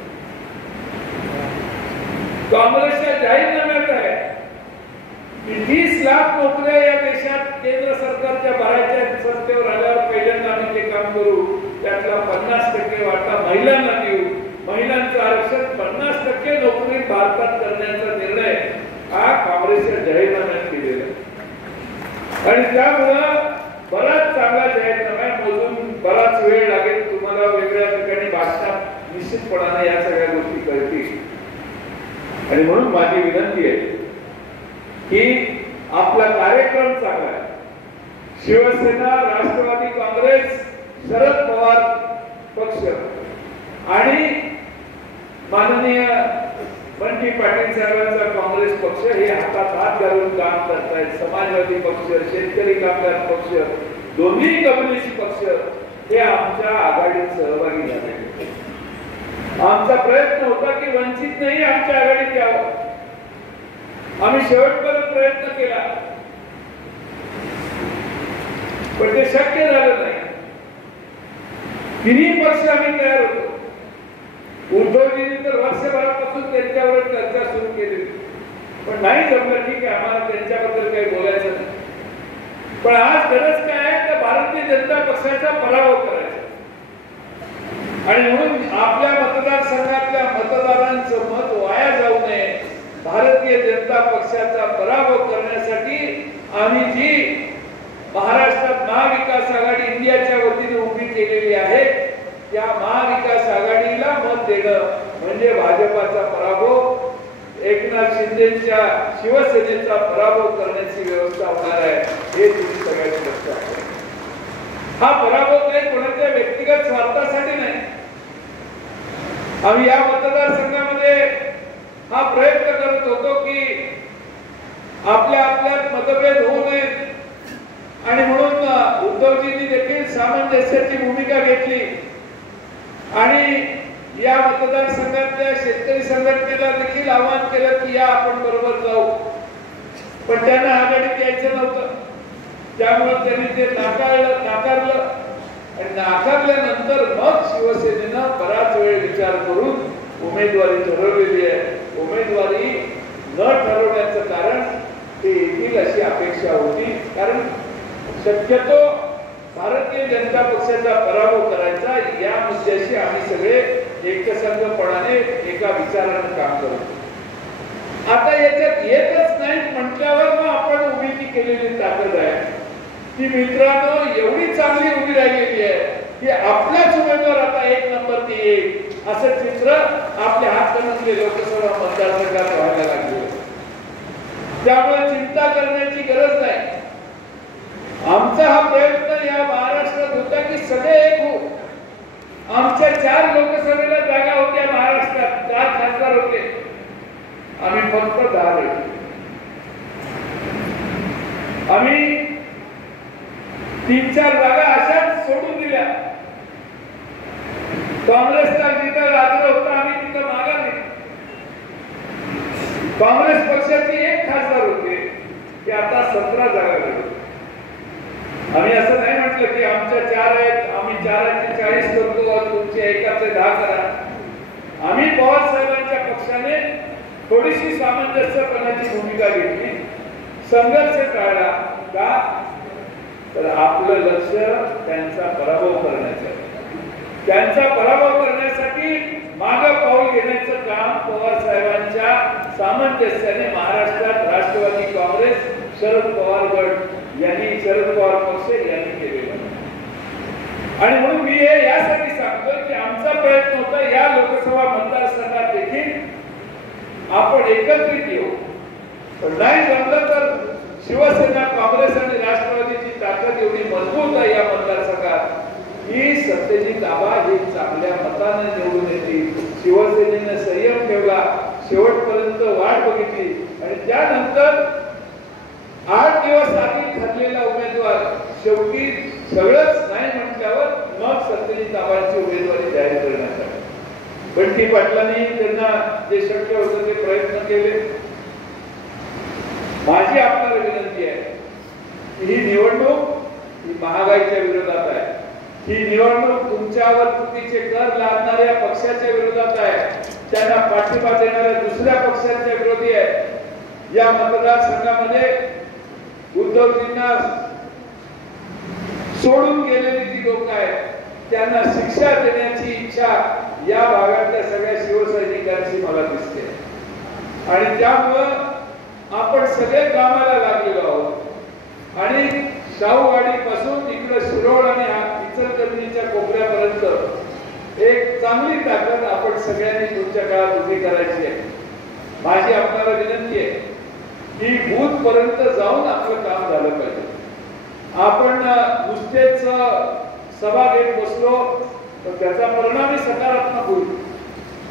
काँग्रेसच्या जाहीरनाम्यात आहे की 30 लाख नोकऱ्या या देशात केंद्र सरकारच्या भरायच्या सत्तेवर आल्यावर पहिल्यांदा आम्ही ते काम करू. त्यातला 50% वाटा महिलांना देऊ. महिलांचं आरक्षण 50% नोकरी भारतात करण्याचा निर्णय हा काँग्रेसच्या जाहीरनाम्यात केलेला आहे. आणि त्यामुळं बराच चांगला जाहीरनामा आहे. मोजून बराच वेळ लागेल तुम्हाला वेगवेगळ्या ठिकाणी भाषणात निश्चितपणाने या सगळ्या गोष्टी कळतील. आणि म्हणून माझी विनंती आहे की आपला कार्यक्रम चांगला आहे. शिवसेना, राष्ट्रवादी काँग्रेस, शरद पवार पक्ष आणि माननीय बंटी पाटील साहेबांचा काँग्रेस पक्ष हे हातात हात घालून काम करतायत. समाजवादी पक्ष, शेतकरी कामगार पक्ष, दोन्ही कम्युनिस्ट पक्ष हे आमच्या आघाडीत सहभागी झाले. आमचा प्रयत्न होता की वंचित नाही आमच्या आघाडीत यावं. आम्ही शेवटपर्यंत प्रयत्न केला पण ते शक्य झालं नाही. तिन्ही पक्ष आम्ही तयार होतो. उद्धवजींनी तर वर्षभरापासून त्यांच्यावर चर्चा सुरू केली पण नाही जमलं. ठीक आहे, आम्हाला त्यांच्याबद्दल काही बोलायचं नाही. पण आज गरज काय आहे तर भारतीय जनता पक्षाचा पराभव करायचा. आणि म्हणून आपल्या मतदारसंघातल्या मतदारांचं मत वाया जाऊ नये, भारतीय जनता पक्षाचा पराभव करण्यासाठी आम्ही जी महाराष्ट्रात महाविकास आघाडी इंडियाच्या वतीने उभी केलेली आहे त्या महाविकास आघाडीला मत देणं म्हणजे भाजपाचा पराभव, एकनाथ शिंदेच्या शिवसेनेचा पराभव करण्याची व्यवस्था होणार आहे. हे तुम्ही सगळ्यांनी लक्षात ठेवा. हा पराभव काही कोणाच्या व्यक्तिगत स्वार्थासाठी नाही. आम्ही या मतदारसंघामध्ये हा प्रयत्न करत होतो की आपल्या आपल्यात मतभेद होऊ नयेत आणि म्हणून उद्धवजींनी देखील सामंजस्याची भूमिका घेतली आणि या मतदारसंघातल्या शेतकरी संघटनेला देखील आवाहन केलं की या आपण बरोबर जाऊ. पण त्यांना आघाडीत यायचं नव्हतं. त्यामुळे त्यांनी ते नाकारलं आणि नाकारल्यानंतर मग शिवसेनेनं बराच वेळ विचार करून उमेदवारी ठरवलेली आहे. उमेदवारी न ठरवण्याचं कारण ते येतील अशी अपेक्षा होती. कारण शक्यतो भारतीय जनता पक्षाचा पराभव करायचा या मुद्द्याशी आम्ही सगळे एकसंघपणाने एका विचारानं काम करतो. आता याच्यात येतच नाही म्हटल्यावर मग आपण उभी जी केलेली ताकद आहे ती मित्रांनो एवढी चांगली उभी राहिलेली आहे की आपल्याच उमेदवार आता 1 नंबरती येईल असं चित्र आपल्या हातकणंगले लोकसभा मतदारसंघात व्हायला लागले. त्यामुळे चिंता करण्याची गरज नाही. आमचा हा प्रयत्न या महाराष्ट्रात होता की सगळे एक होऊ. आमच्या 4 लोकसभेला जागा होत्या महाराष्ट्रात, 4 खासदार होते. आम्ही फक्त 10 भेटलो. आम्ही 3-4 जागा अशाच सोडून दिल्या. काँग्रेसचा जिथं राजर होता आम्ही तिथं माघार. काँग्रेस पक्षाचे 1 खासदार होते ते आता 17 जागा घेतले. आम्ही असं नाही म्हटलं की आमच्या 4 आहेत, आम्ही 4चे 40 करतो, तुमचे एकाचे 10 करा. आम्ही पवार साहेबांच्या पक्षाने थोडीशी सामंजस्यपणाची भूमिका घेतली, संघर्ष टाळला. का तर आपलं लक्ष त्यांचा पराभव करण्याचं. त्यांचा पराभव करण्यासाठी मागं पाऊल घेण्याचं काम पवार साहेबांच्या सामंजस्याने महाराष्ट्रात राष्ट्रवादी काँग्रेस, शरद पवार गट यांनी, शरद पवार पक्ष यांनी केलेलं. आणि म्हणून मी हे यासाठी सांगतो की आमचा प्रयत्न होता या लोकसभा मतदारसंघात देखील आपण एकत्रित येऊ. पण नाही जमलं तर शिवसेना, काँग्रेस आणि राष्ट्रवादीची ताकद एवढी मजबूत आहे या मतदारसंघात की सत्तेची ताबा ही चांगल्या मताने निवडून येतील. शिवसेनेने संयम ठेवला, शेवटपर्यंत वाट बघितली आणि त्यानंतर 8 दिवस आधी ठरलेला उमेदवार शेवटी सगळंच नाही म्हटल्यावर मग सत्यजित आबांची उमेदवारी जाहीर करण्यासाठी बंटी पाटलांनी त्यांना जे शक्य होतं ते प्रयत्न केले. माझी आपल्याला विनंती आहे ही निवडणूक ही महागाईच्या विरोधात आहे. ही निवडणूक तुमच्यावर चुकीचे कर लादणाऱ्या पक्षाच्या विरोधात आहे. त्यांना पाठिंबा देणाऱ्या दुसऱ्या पक्षाच्या विरोधी आहे. या मतदारसंघामध्ये उद्धवजींना सोडून गेलेली जी लोक आहेत त्यांना शिक्षा देण्याची इच्छा या भागातल्या सगळ्या शिवसैनिकांची मला दिसते. आणि त्यामुळं आपण सगळे कामाला लागलेलो आहोत. आणि शाहूवाडी पासून इकडे शिरोळ आणि इचलकरंजीच्या कोपऱ्यापर्यंत एक चांगली ताकद आपण सगळ्यांनी तुमच्या काळात उभी करायची आहे. माझी आपल्याला विनंती आहे की बूथ पर्यंत जाऊन आपलं काम झालं पाहिजे. आपण नुसतेच सभा घेत बसलो तर त्याचा परिणाम सकारात्मक होईल.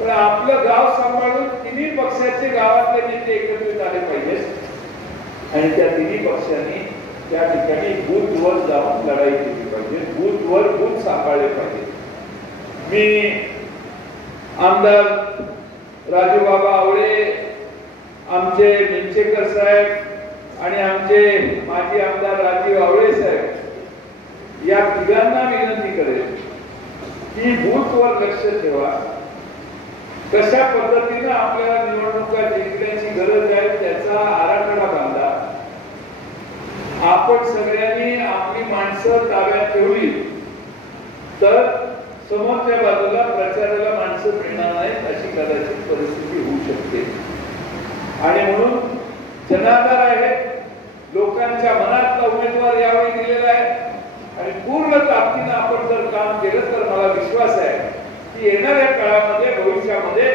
पण आपलं गाव सांभाळून तिन्ही पक्षाचे गावातले नेते एकत्रित आले पाहिजेत आणि त्या तिन्ही पक्षांनी त्या ठिकाणी बूथवर जाऊन लढाई केली पाहिजे. बूथवर बूथ सांभाळले पाहिजे. मी आमदार राजूबाबा आवळे, आमचे मिंचेकर साहेब आणि आमचे माजी आमदार राजीव आवळे साहेब या तिघांना विनंती करेल की बूथवर लक्ष ठेवा. कशा पद्धतीने आपल्याला निवडणुका जिंकण्याची गरज आहे त्याचा आराखडा बांधा. आपण सगळ्यांनी आपली माणसं ताब्यात ठेवली तर समोरच्या बाजूला प्रचाराला माणसं मिळणार नाहीत अशी कदाचित परिस्थिती होऊ शकते. आणि म्हणून जनाधार आहे. लोकांच्या मनातला उमेदवार यावेळी दिलेला आहे आणि पूर्ण ताकदीनं आपण जर काम केलं तर मला विश्वास आहे की येणाऱ्या काळामध्ये भविष्यामध्ये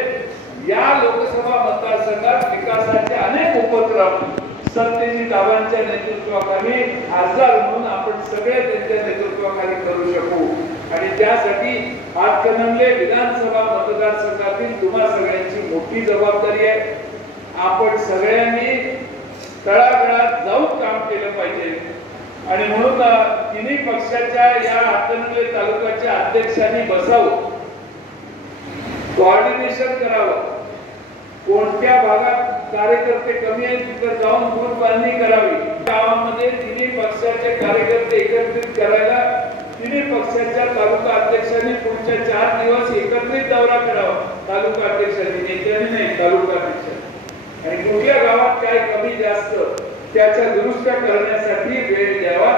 या लोकसभा मतदारसंघात विकासाचे अनेक उपक्रम सत्यजित आबांच्या नेतृत्वाखाली खासदार म्हणून आपण सगळे त्यांच्या नेतृत्वाखाली करू शकू. आणि त्यासाठी हातकणंगले विधानसभा मतदारसंघातील तुम्हा सगळ्यांची मोठी जबाबदारी आहे. आपण सगळ्यांनी तळागाळात जाऊन काम केलं पाहिजे. आणि म्हणून तिन्ही पक्षाच्या या हातकणंगले तालुक्याच्या अध्यक्षांनी बसावं, कोऑर्डिनेशन करावं. कोणत्या भागात कार्यकर्ते कमी आहेत तिथे जाऊन बूथ बांधणी करावी. गावामध्ये तिन्ही पक्षाचे कार्यकर्ते एकत्रित करायला तिन्ही पक्षाच्या तालुका अध्यक्षांनी पुढच्या 4 दिवस एकत्रित दौरा करावा. तालुका अध्यक्षांनी, नेत्यांनी नाही, तालुका अध्यक्षांनी. आणि कुठल्या गावात काय कमी जास्त त्याच्या दुरुस्त्या करण्यासाठी वेळ द्यावा.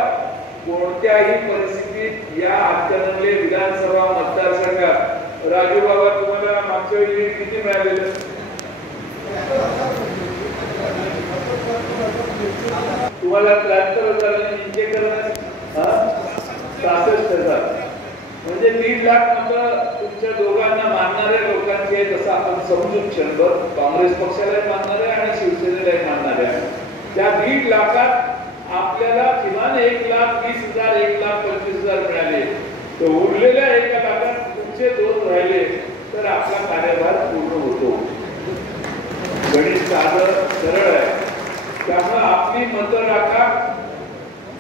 कोणत्याही परिस्थितीत या हातकणंगले विधानसभा मतदारसंघात राजूबाबा तुम्हाला मागच्या वेळी किती मिळालेलं? तुम्हाला 73,000 आणि इंचेकरांना 66,000 म्हणजे 1.5 लाख मतं तुमच्या दोघांना मानणाऱ्या लोकांची आहेत असं आपण समजू क्षणभर. काँग्रेस पक्षालाही मानणारे आणि शिवसेनेलाही मानणारे. त्या 1.5 लाखात आपल्याला किमान 1,20,000 1,25,000 मिळाले तर उरलेल्या 1 लाखात तुमचे 2 राहिले तर आपला कार्यभार पूर्ण होतो. गणित साधं सरळ आहे. त्यामुळे आपली मतं राखा.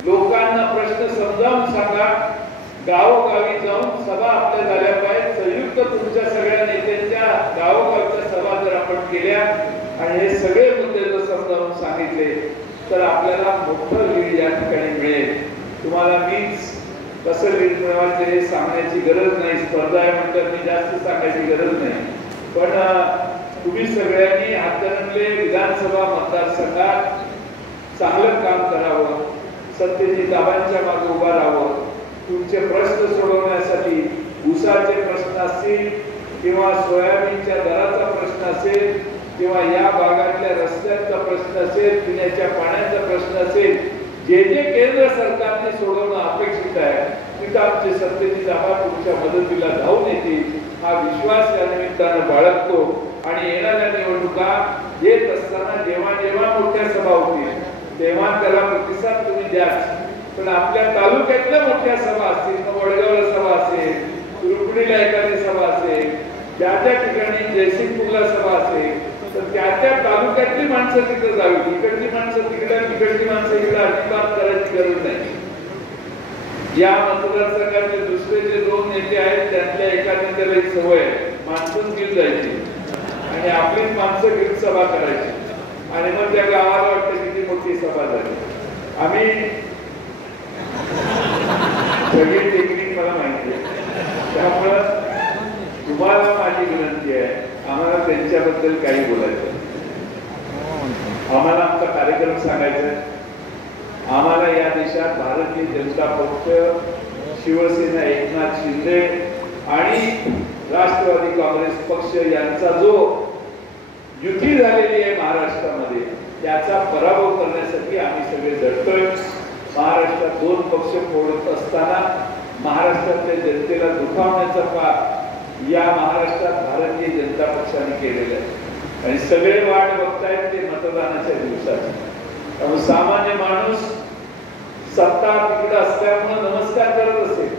लोकांना प्रश्न समजावून सांगा. गावोगावी जाऊन सभा आपल्या झाल्या पाहिजे. संयुक्त तुमच्या सगळ्या नेत्यांच्या गावोगावच्या सभा जर आपण केल्या आणि हे सगळे मुद्दे जर समजावून सांगितले तर आपल्याला मोठं लीड या ठिकाणी मिळेल. तुम्हाला मीच कसं लीड मिळवायचं हे सांगण्याची गरज नाही. स्पर्धा आहे म्हणतात मी जास्त सांगायची गरज नाही. पण तुम्ही सगळ्यांनी हातकणंगले विधानसभा मतदारसंघात चांगलं काम करावं. सत्यजित आबांच्या मागे उभा राहावं. तुमचे प्रश्न सोडवण्यासाठी ऊसाचे प्रश्न असतील किंवा सोयाबीनच्या दराचा प्रश्न असेल किंवा या भागातल्या रस्त्यांचा प्रश्न असेल, पिण्याच्या पाण्याचा प्रश्न असेल, जे जे केंद्र सरकारने सोडवणं अपेक्षित आहे तिथं आमचे सत्यजित आबा तुमच्या मदतीला धावून येतील हा विश्वास या निमित्तानं बाळगतो. आणि येणाऱ्या निवडणुका येत असताना जेव्हा जेव्हा मोठ्या सभा होतील तेव्हा त्याला प्रतिसाद तुम्ही द्या. पण आपल्या तालुक्यातल्या मोठ्या सभा असतील, वडगावला सभा असेल, रुक्मिणीला एखादी सभा असेल, त्या त्या ठिकाणी जयसिंगपूरला सभा असेल तर त्या त्या तालुक्यातली माणसं तिथे जावी. इकडची माणसं तिकडे, तिकडची माणसं इकडे अजिबात करायची गरज नाही. या मतदारसंघाचे दुसरे जे 2 नेते आहेत त्यातल्या एका नेत्याला ही सवय आहे माणसं घेऊन जायची आणि आपलीच माणसं घेऊन सभा करायची आणि मग त्या गावाला वाटतं किती मोठी सभा झाली. आम्ही सगळी टेक्निक मला माहिती आहे, त्यामुळं तुम्हाला माझी विनंती आहे, आम्हाला त्यांच्याबद्दल काही बोलायचं, आम्हाला आमचा कार्यक्रम सांगायचा आहे. आम्हाला या देशात भारतीय जनता पक्ष, शिवसेना, एकनाथ शिंदे आणि राष्ट्रवादी काँग्रेस पक्ष यांचा जो युती झालेली आहे महाराष्ट्रामध्ये त्याचा पराभव करण्यासाठी आम्ही सगळे झटतोय. महाराष्ट्रात 2 पक्ष फोडत असताना महाराष्ट्रातल्या जनतेला दुखावण्याचा पाप या महाराष्ट्रात भारतीय जनता पक्षाने केलेला आहे आणि सगळे वाट बघतायत ते मतदानाच्या दिवसाची. त्यामुळे सामान्य माणूस सत्ता तिकडे असल्यामुळे नमस्कार करत असेल,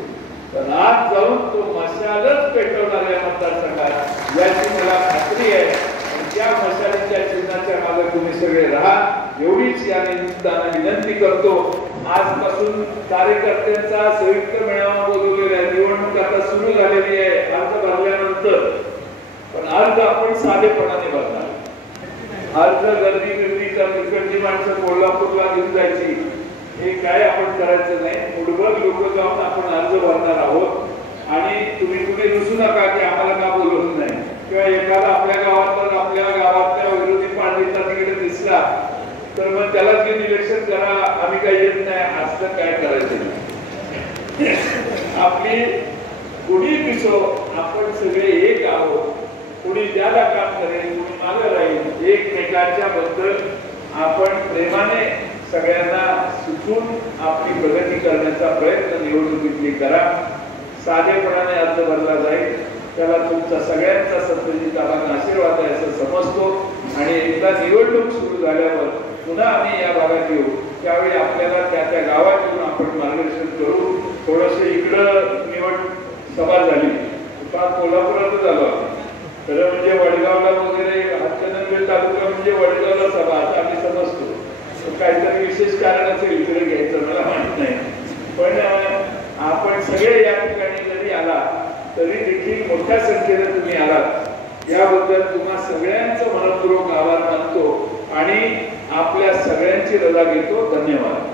पण आज जाऊन तो मशालच पेटवणार या मतदारसंघात याची मला खात्री आहे. त्या मशालीच्या चिन्हाच्या मागे तुम्ही सगळे राहा एवढीच या निमित्ताने विनंती करतो. आजपासून कार्यकर्त्यांचा संयुक्त मेळावा बोलवलेला आहे. निवडणूक आता सुरू झालेली आहे अर्ज भरल्यानंतर, पण अर्ज आपण साधेपणाने भरणार. अर्ज गर्दी तर तिकडची माणसं कोल्हापूरला घेऊन जायची हे काय आपण करायचं नाही. फुटबॉल लोक जाऊन आपण अर्ज भरणार आहोत आणि तुम्ही रुसू नका की आम्हाला का बोलवत नाही किंवा एखादा आपल्या गावातल्या विरोधी पार्टीचा तिकडे दिसला तर मग त्याला जे इलेक्शन करा आम्ही काही येत नाही असं काय करायचं नाही. आपली कुणी पिसो आपण सगळे एक आहोत. कुणी ज्याला काम करेल कुणी मागे राहील. एकमेकांच्या बद्दल आपण प्रेमाने सगळ्यांना सुचून आपली प्रगती करण्याचा प्रयत्न निवडणुकीतली करा. साधेपणाने अर्ज भरला जाईल त्याला तुमचा सगळ्यांचा सत्यजित आम्हाला आशीर्वाद आहे असं समजतो आणि एकदा निवडणूक सुरू झाल्यावर पुन्हा आम्ही या भागात येऊ त्यावेळी आपल्याला त्या गावात येऊन आपण मार्गदर्शन करू. थोडंसं इकडं निवड सभा झाली कोल्हापुरातच आलो खरं म्हणजे वडगावला वगैरे हातकणंगले तालुका म्हणजे वडगावला सभा असं आम्ही समजतो. काहीतरी विशेष कारण असेल इकडे घ्यायचं मला माहित नाही, पण आपण सगळे या ठिकाणी जरी आला तरी देखील मोठ्या संख्येने तुम्ही आलात याबद्दल तुम्हा सगळ्यांचं मनपूर्वक आभार मानतो आणि आपल्या सगळ्यांची रजा घेतो. धन्यवाद.